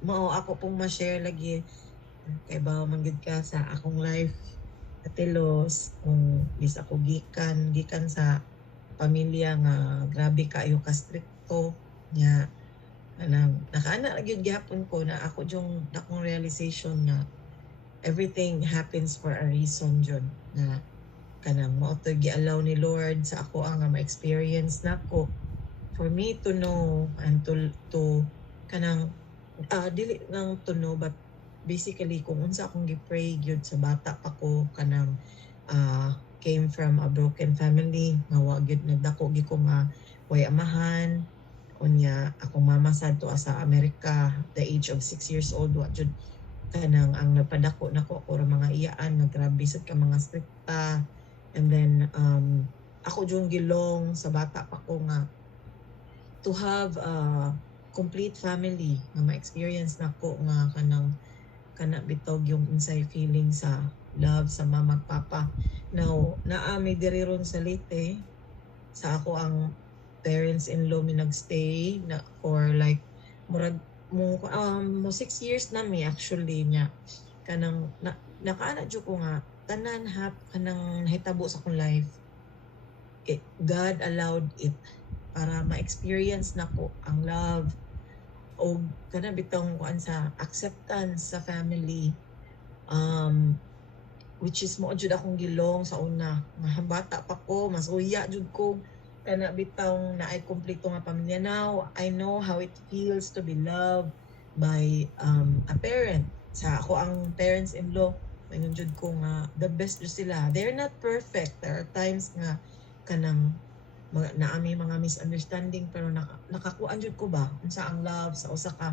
mao ako pong ma-share lagi. Kay ba manggid ka sa akong life. Ate Luz, kung is ako gikan sa pamilya nga grabe kayo ka-stricto nya anang nakaana ra gyud gyapon ko na ako yung akong realization na everything happens for a reason jud na kanang mao to gi-allow ni Lord sa ako ang ma-experience nako for me to know and to kanang dili lang to know but basically kung unsa akong gi-pray gyud sa bata pa ko kanang came from a broken family nga wa gyud nagdako gi ko nga way amahan unya akong mama sad to sa Amerika the age of 6 years old wa jud kanang ang nagpadako nako ako ra mga iyaan nga grabe sad ka mga strikta and then ako yung gilong sa bata pa ko nga to have a complete family nga ma-experience na ko nga kana bitog yung inside feeling sa love sa mama at papa. Now, naami diri ron sa Leyte sa ako ang parents-in-law mi nagstay na for like murag mo 6 years na mi actually niya kanang nakaana jud ko nga tanan kanang nahitabo sa akong life. God allowed it para ma-experience na ko ang love o kana bitong kuan sa acceptance sa family, which is mo jud akong gilong sa una nga bata pa ko mas uya jud ko kana bitong na ay kompleto nga pamilya. Now I know how it feels to be loved by a parent. Sa ako ang parents-in-law, mayroon jud ko nga the best jud sila. They're not perfect, there are times nga kanang naami mga misunderstanding, pero nakakuan jud ko ba unsa ang love sa usa ka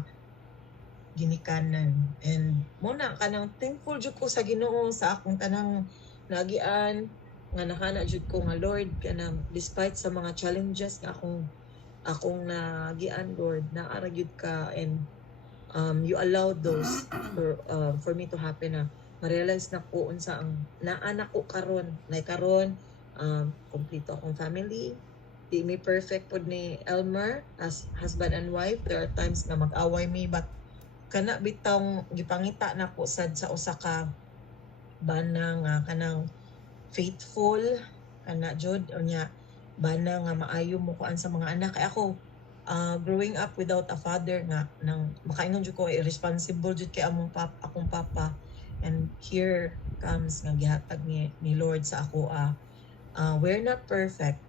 ginikanan. And mo na kanang thankful jud ko sa Ginoo sa akong tanang nagian nga nakana jud ko nga Lord kanang despite sa mga challenges nga akong nagian, Lord naara gyud ka, and you allowed those for me to happen na ma-realize na ko unsa ang naanak ko karon kompleto akong family. Di mi perfect pod ni Elmer as husband and wife. There are times na mag-away mi, but kana bitong gipangita na ko sad sa usa ka bana nga kanang faithful kana jud unya bana nga maayo mo kuan sa mga anak. Kay ako growing up without a father nga nang makaingon jud ko irresponsible jud kay akong papa, and here comes nga gihatag ni Lord sa ako we're not perfect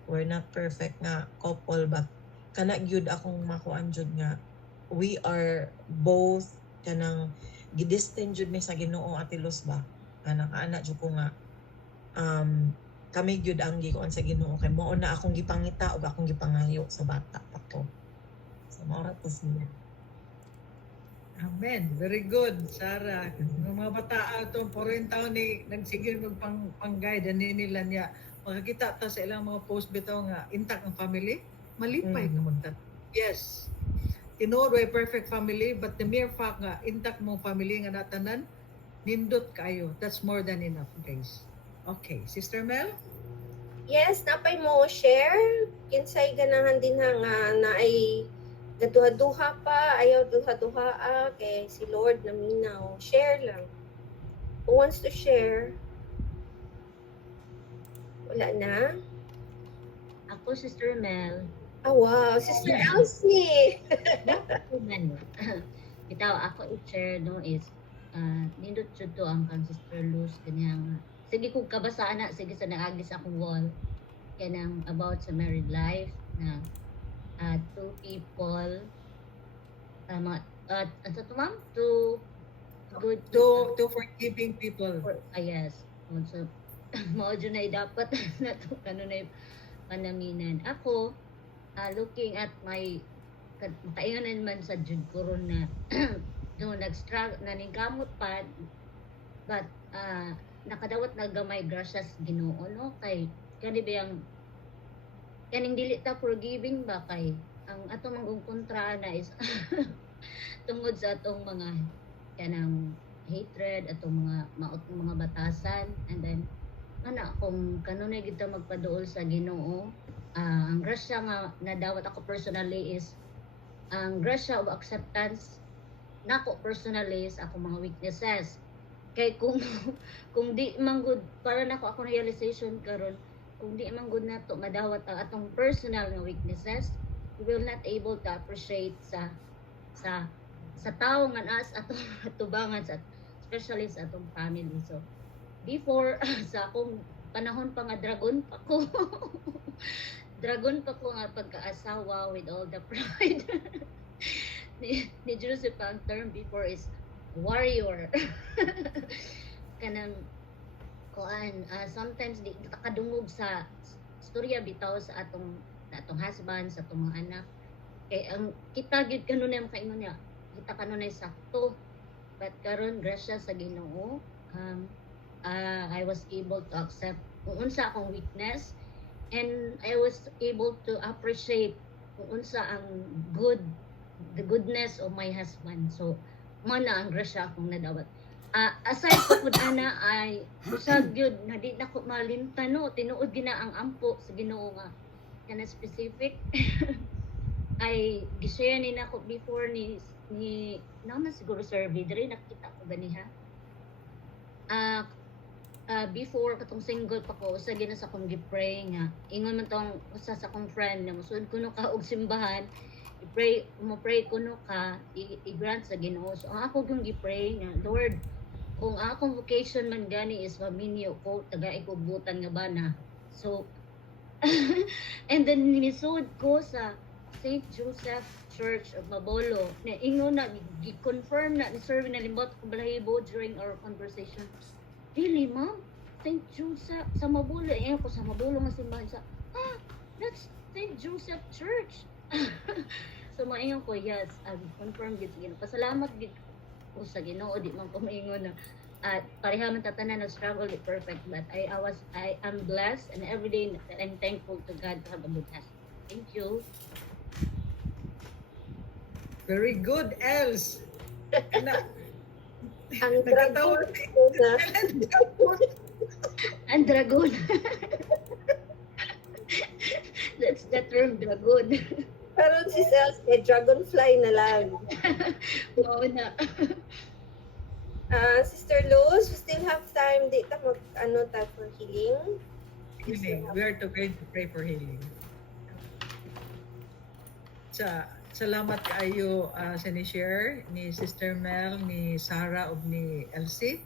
nga couple, but kana gyud akong makuan jud nga we are both kanang gidestined jud mi sa Ginoo, Ate Luz ba kanang anak jud ko nga kami gyud ang gikuan sa Ginoo kay mao na akong gipangita ug akong gipangayo sa bata pa ko. So mao ra to siya. Amen. Very good, Sarah. Ng mga bata atong 40 taon ni nagsigil magpang-guide ani nila niya. Makakita ta sa ilang mga post bitaw nga intact ang family, malipay ka magtan. Yes. Tinuod way perfect family, but the mere fact nga intact mong family nga natanan, nindot kayo. That's more than enough, guys. Okay, Sister Mel? Yes, napay mo share. Kinsay ganahan din nga na ay gaduha-duha pa, ayaw duha-duha kay si Lord naminaw. Share lang. Who wants to share? Wala na? Ako, Sister Mel. Wow, Sister Elsie. Bitaw, ako i-share no is nindot jud to ang kang Sister Luz kanyang sige kung kabasaan na sige sa naagis akong wall kanang about sa married life na two people ano to ma'am to good To forgiving people. yes also mao jud na dapat na to kanunay panaminan ako looking at my kainganan man sa jud koron na no nag-struggle naningkamot pa, but nakadawat na gamay gracias Ginoo no kay kani biyang kaning dili ta forgiving ba kay ang atong manggong kontra na is tungod sa atong mga kanang hatred atong mga maot mga batasan, and then ana kung kanunay gid ta magpaduol sa Ginoo ang grasya nga nadawat ako personally is ang grasya of acceptance nako personally sa akong mga weaknesses. Kay kung di man good para nako ako realization karon kung di man good nato madawat ang atong personal nga weaknesses, we will not able to appreciate sa tao nga as atong tubangan sa especially sa atong family. So before sa akong panahon pa nga dragon pa ko nga pagkaasawa with all the pride ni Joseph ang term before is warrior. Kanang kuan sometimes di kadungog sa istorya bitaw sa atong husband sa atong mga anak kay ang kita gid kanunay makaingon niya kita kanunay sakto, but karon grasya sa Ginoo I was able to accept kung unsa akong weakness, and I was able to appreciate kung unsa ang the goodness of my husband. So mana ang grasya akong nadawat. Aside sa pud ana ay usag gyud na di na ko malintano tinuod gina ang ampo sa Ginoo nga kana specific ay gishare ni nako before ni naman siguro survey diri nakita ko ganiha. Before katong single pa ko usa gina sa akong gipray nga ingon man tong usa sa akong friend na musud kuno ka og simbahan pray kuno ka i-grant sa Ginoo. So ang ako gyud gipray nga Lord kung akong vocation man gani is maminyo ko taga ikubutan nga bana. So and then ninisud ko sa St. Joseph Church of Mabolo na ingon na gi-confirm na ni Sir nalimbot ko balahibo during our conversation. Really, ma'am? St. Joseph sa Mabolo. Ko sa Mabolo nga simbahan sa that's St. Joseph Church. So maingon ko, yes, confirm gid sige. Pasalamat gid ko sa Ginoo di man ko maingon na at pareha man tatanan na struggle with perfect, but I am blessed and every day I'm thankful to God to have a good husband. Thank you. Very good, Els. Na, Ang nagkatawa dragon na. Ang dragon. That's the term, dragon. Pero si Sels, dragonfly na lang. Oo na. Sister Luz, we still have time. Di ta mag, for healing. healing. We are going to pray for healing. Salamat kayo sa ni-share ni Sister Mel, ni Sarah, o ni Elsie.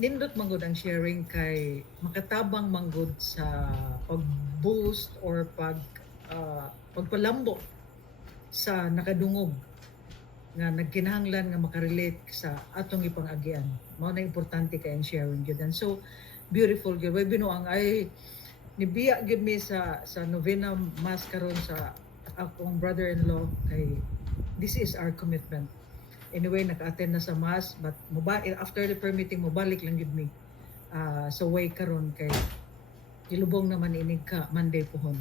Nindot manggod ang sharing kay makatabang manggod sa pag-boost or pagpalambo sa nakadungog nga nagkinahanglan nga makarelate sa atong ipang-agian. Mao na importante kay ang sharing gyud. And so beautiful gyud. Way binuang ay nibiya gyud mi sa novena mass karon sa akong brother-in-law kay this is our commitment. Anyway, naka-attend na sa mass but after the prayer meeting mobalik lang gyud mi. So way karon kay ilubong naman inig ka Monday pohon.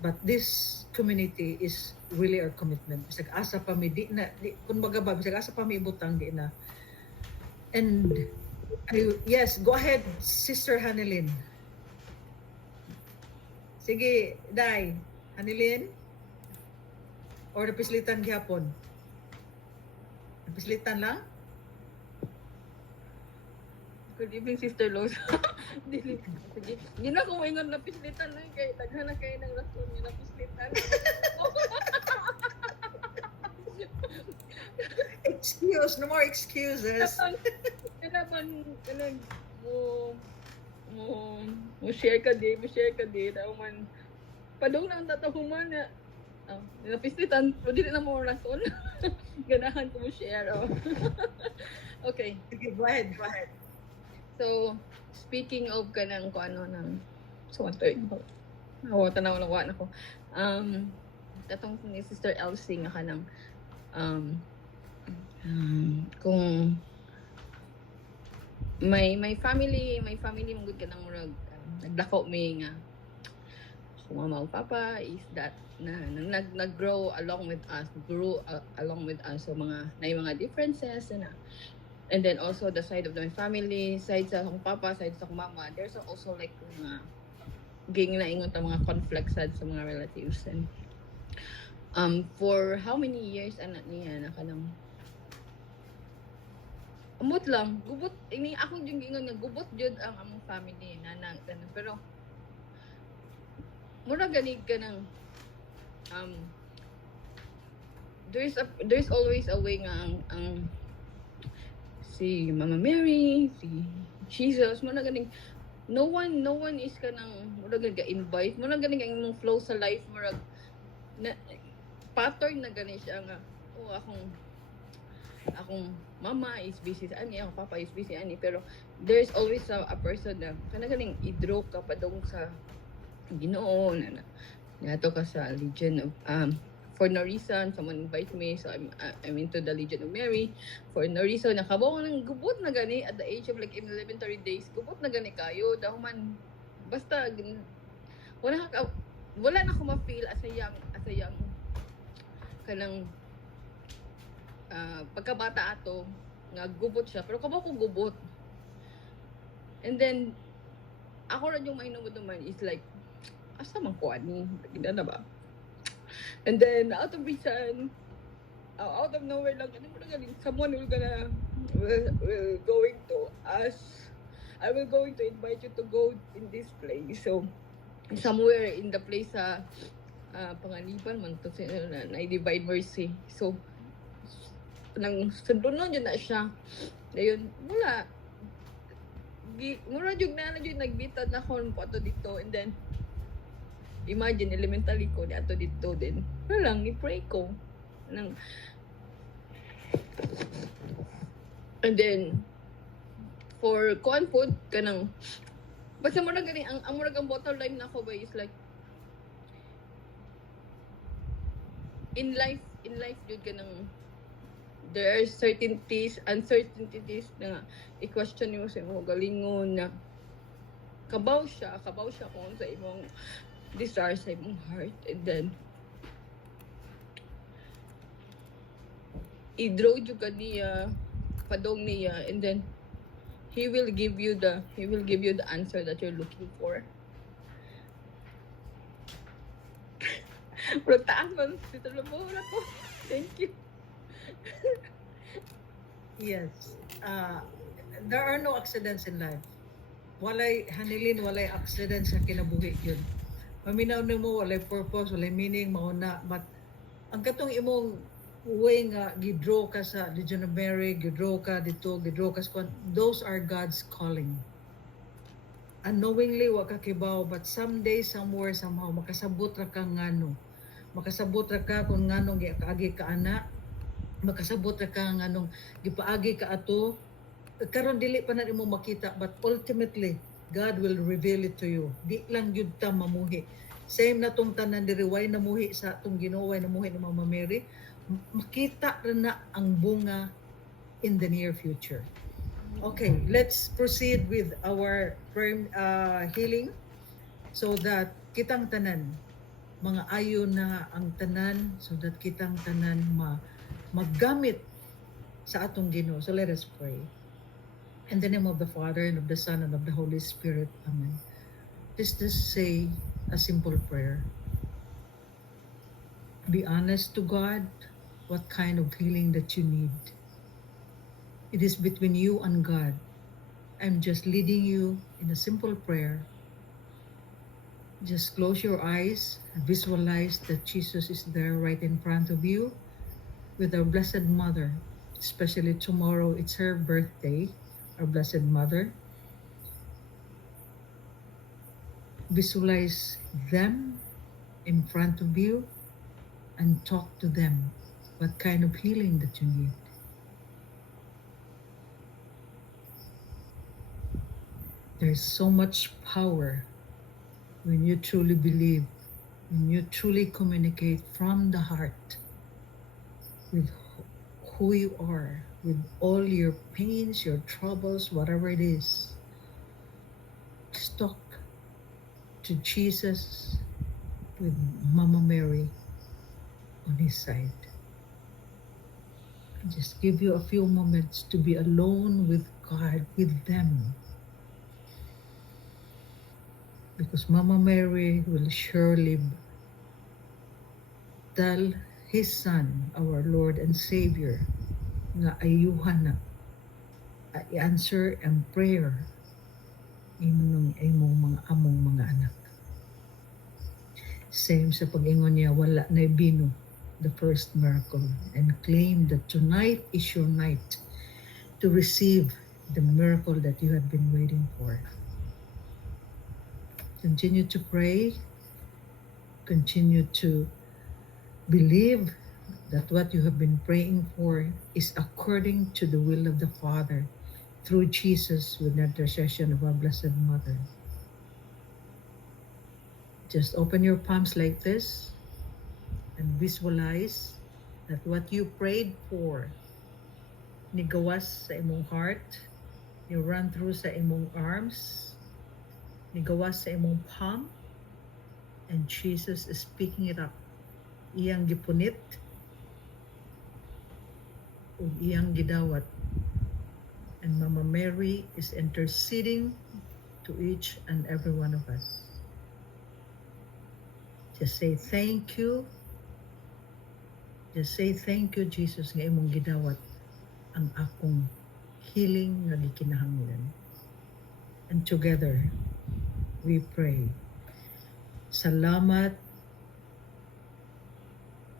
But this community is really our commitment. Bisag asa pa mi kung baga ba bisag asa pa mi ibutang di na. And yes, go ahead Sister Hanilin. Sige, Day. Hanilin? Or napislitan gihapon? Napislitan lang? Good evening, Sister Luz. Sige, hindi na ko maingon na pislitan na kay daghan na kayo ng rason nga na pislitan. Excuse, no more excuses. Kailangan mo share ka di, daw man padong na ang tatahuman na napislitan, pero di na mo rason. Ganahan ko mo share. Okay. Sige, go ahead. So, speaking of kanang kung ano ng tanaw lang wala ko. Tatong ni Sister Elsie nga kanang kung may family manggod ka ng murag naglako may nga kung mama o papa is that na nag-grow along with us, so mga differences na. And then also the side of my family, side sa akong papa, side sa akong mama, there's also like mga ging na ingon ta mga conflicts sa mga relatives. And for how many years anak niya na kanang amot lang gubot ini ako yung ingon nga gubot jud ang among family na pero mura gani ka ng there's always a way nga ang si Mama Mary, si Jesus, mo na ganing no one is kanang mura ga invite mo na ganing ang imong flow sa life mura na pattern na gani siya nga akong mama is busy sa ani, akong papa is busy ani, pero there's always a person na kanang i-draw ka pa dong sa Ginoo na nato ka sa Legion of for no reason, someone invite me, so I'm into the Legion of Mary. For no reason, nakabaw ko ng gubot na gani at the age of like elementary days, gubot na gani kayo, dahuman, basta, wala na ako ma-feel as a young kanang pagkabata ato nga gubot siya pero kamo ko gubot. And then ako rin yung mainumod naman is like asa man ko ani gina na ba. And then out of reason out of nowhere lang ano mo na galing someone will going to ask I will going to invite you to go in this place. So somewhere in the place sa Pangaliban man to na Divine Mercy. So nang sundunon yun na siya. Dayon wala mura jud na jud nagbitad na kon po ato dito, and then imagine elementary ko ni ato dito din wala lang i-pray ko nang, and then for kuan food kanang basta mo na gani ang murag ang bottom line na ako ba is like in life jud kanang there are uncertainties na i-question mo sa imong galingon na kabaw siya kung sa imong desire sa imong heart, and then i-draw jud ka niya padong niya, and then he will give you the answer that you're looking for. Pero taas man dito na po. Thank you. Yes. There are no accidents in life. Walay hanilin, walay accident sa kinabuhi yun. Maminaw nimo walay purpose, walay meaning mauna, but ang katong imong way nga gidraw ka sa Legion of Mary, gidraw ka dito, gidraw ka sa those are God's calling. Unknowingly wa ka kibaw, but someday somewhere somehow makasabot ra ka ngano. Makasabot ra ka kung nganong giagi ka ana, makasabot ra ka nganong gipaagi ka ato. Karon dili pa na imo makita, but ultimately God will reveal it to you. Di lang yun ta mamuhi. Same na tong tanan diri way namuhi sa atong Ginoo, way namuhi ni Mama Mary. Makita ra na ang bunga in the near future. Okay, let's proceed with our prayer, healing so that kitang tanan mga ayo na ang tanan, so that kitang tanan maggamit sa atong Ginoo. So let us pray. In the name of the Father, and of the Son, and of the Holy Spirit. Amen. Just say a simple prayer. Be honest to God what kind of healing that you need. It is between you and God. I'm just leading you in a simple prayer. Just close your eyes and visualize that Jesus is there right in front of you with our Blessed Mother. Especially tomorrow, it's her birthday. Our Blessed Mother. Visualize them in front of you and talk to them what kind of healing that you need. There's so much power when you truly believe, when you truly communicate from the heart with who you are, with all your pains, your troubles, whatever it is. Just talk to Jesus with Mama Mary on his side. Just give you a few moments to be alone with God, with them. Because Mama Mary will surely tell his Son, our Lord and Savior, nga ayuhan na i-answer ang prayer imong mga among mga anak. Same sa pag-ingon niya, wala na bino, the first miracle, and claim that tonight is your night to receive the miracle that you have been waiting for. Continue to pray, continue to believe that what you have been praying for is according to the will of the Father through Jesus with the intercession of our Blessed Mother. Just open your palms like this and visualize that what you prayed for nigawas sa imong heart, you run through sa imong arms, nigawas sa imong palm, And Jesus is picking it up. Iyang gipunit ug iyang gidawat. And Mama Mary is interceding to each and every one of us. Just say thank you. Just say thank you, Jesus, nga imong gidawat ang akong healing nga gikinahanglan. And together, we pray. Salamat,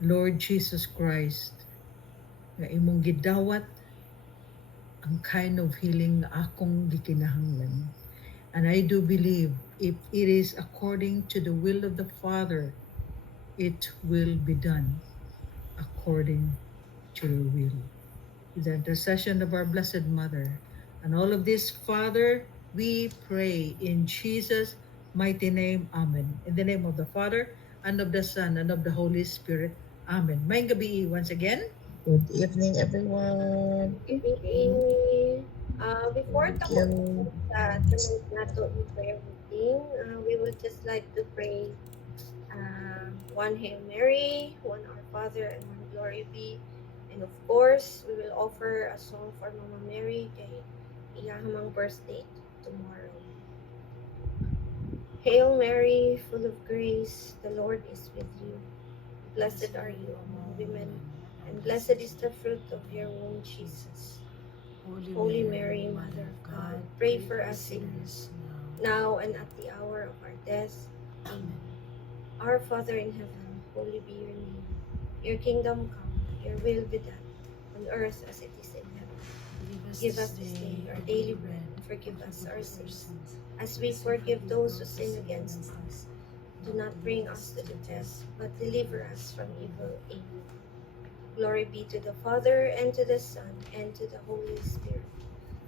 Lord Jesus Christ, nga imong gidawat ang kind of healing nga akong gikinahanglan. And I do believe if it is according to the will of the Father, it will be done according to your will. With the intercession of our Blessed Mother. And all of this, Father, we pray in Jesus' mighty name. Amen. In the name of the Father, and of the Son, and of the Holy Spirit. Amen. May gabi once again. Good evening, everyone. Before Thank tapos you. sa tonight nato in prayer meeting, we would just like to pray one Hail Mary, one Our Father, and one Glory Be. And of course, we will offer a song for Mama Mary kay iyahamang birthday tomorrow. Hail Mary, full of grace, the Lord is with you. Blessed are you among women, and blessed is the fruit of your womb, Jesus. Holy Mary, Mother of God, pray for us sinners, now and at the hour of our death. Amen. Our Father in heaven, holy be your name. Your kingdom come, your will be done, on earth as it is in heaven. Give us this day our daily bread, and forgive us our sins, as we forgive those who sin against us. Do not bring us to the test, but deliver us from evil. Amen. Glory be to the Father, and to the Son, and to the Holy Spirit,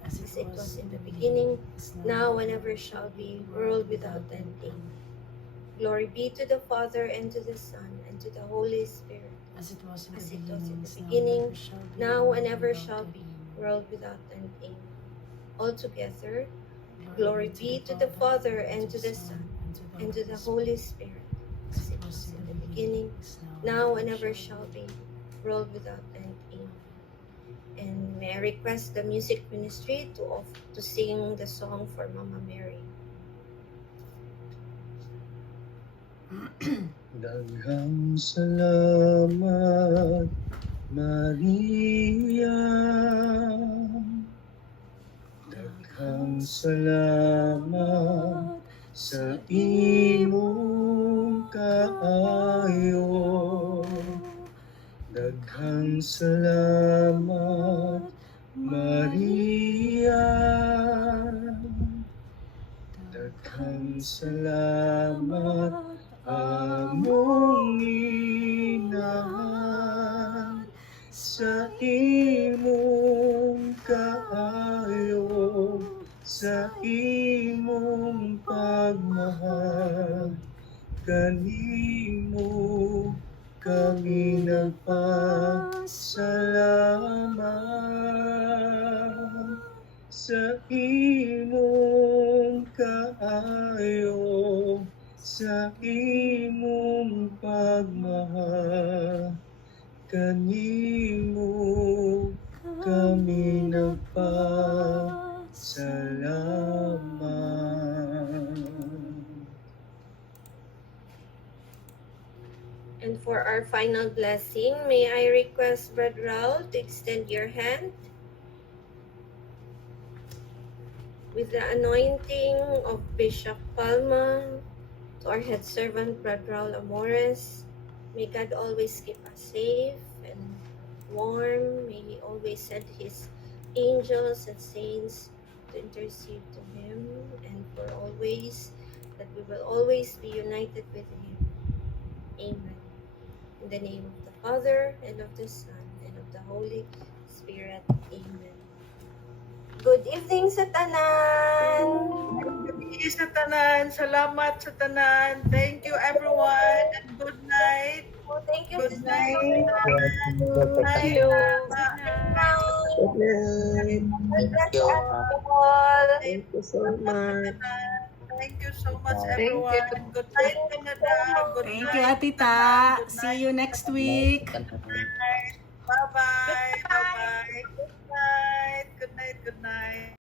as it was in the beginning, now and ever shall be, world without end. Amen. Glory be to the Father, and to the Son, and to the Holy Spirit, As it was in as the it was in beginning, the beginning, now and ever shall be, Amen. world without end. Amen. Altogether, glory be to the Father, and to the Son, and to the Holy Spirit, as it was in the beginning, now and ever shall be, world without end. Amen. And may I request the music ministry to sing the song for Mama Mary. Daghang salamat, Maria. Daghang salamat sa imong kaayo. Daghang salamat, Maria. Daghang salamat, among inahan sa imong kaayo, sa imong pagmahal. Kanimo kami nagpasalamat, sa imong kaayo, sa imong pagmahal. Kanimo kami nagpasalamat. And for our final blessing, may I request Brother Raul to extend your hand with the anointing of Bishop Palma to our head servant, Brother Raul Amores. May God always keep us safe and warm. May He always send His angels and saints to intercede to Him, and for always, that we will always be united with Him. Amen. In the name of the Father, and of the Son, and of the Holy Spirit. Amen. Good evening sa tanan! Gabi sa tanan. Salamat sa tanan. Thank you everyone and good night. Oh, thank you, Good Sister night. Thank you. Good night. God bless us all. Thank you so much. Thank Thank you so much, Thank you. everyone. Good night, Canada. Good Thank night. you, Ate Ta. See you next week. Bye-bye. Bye-bye. Good night. Good night. Good night.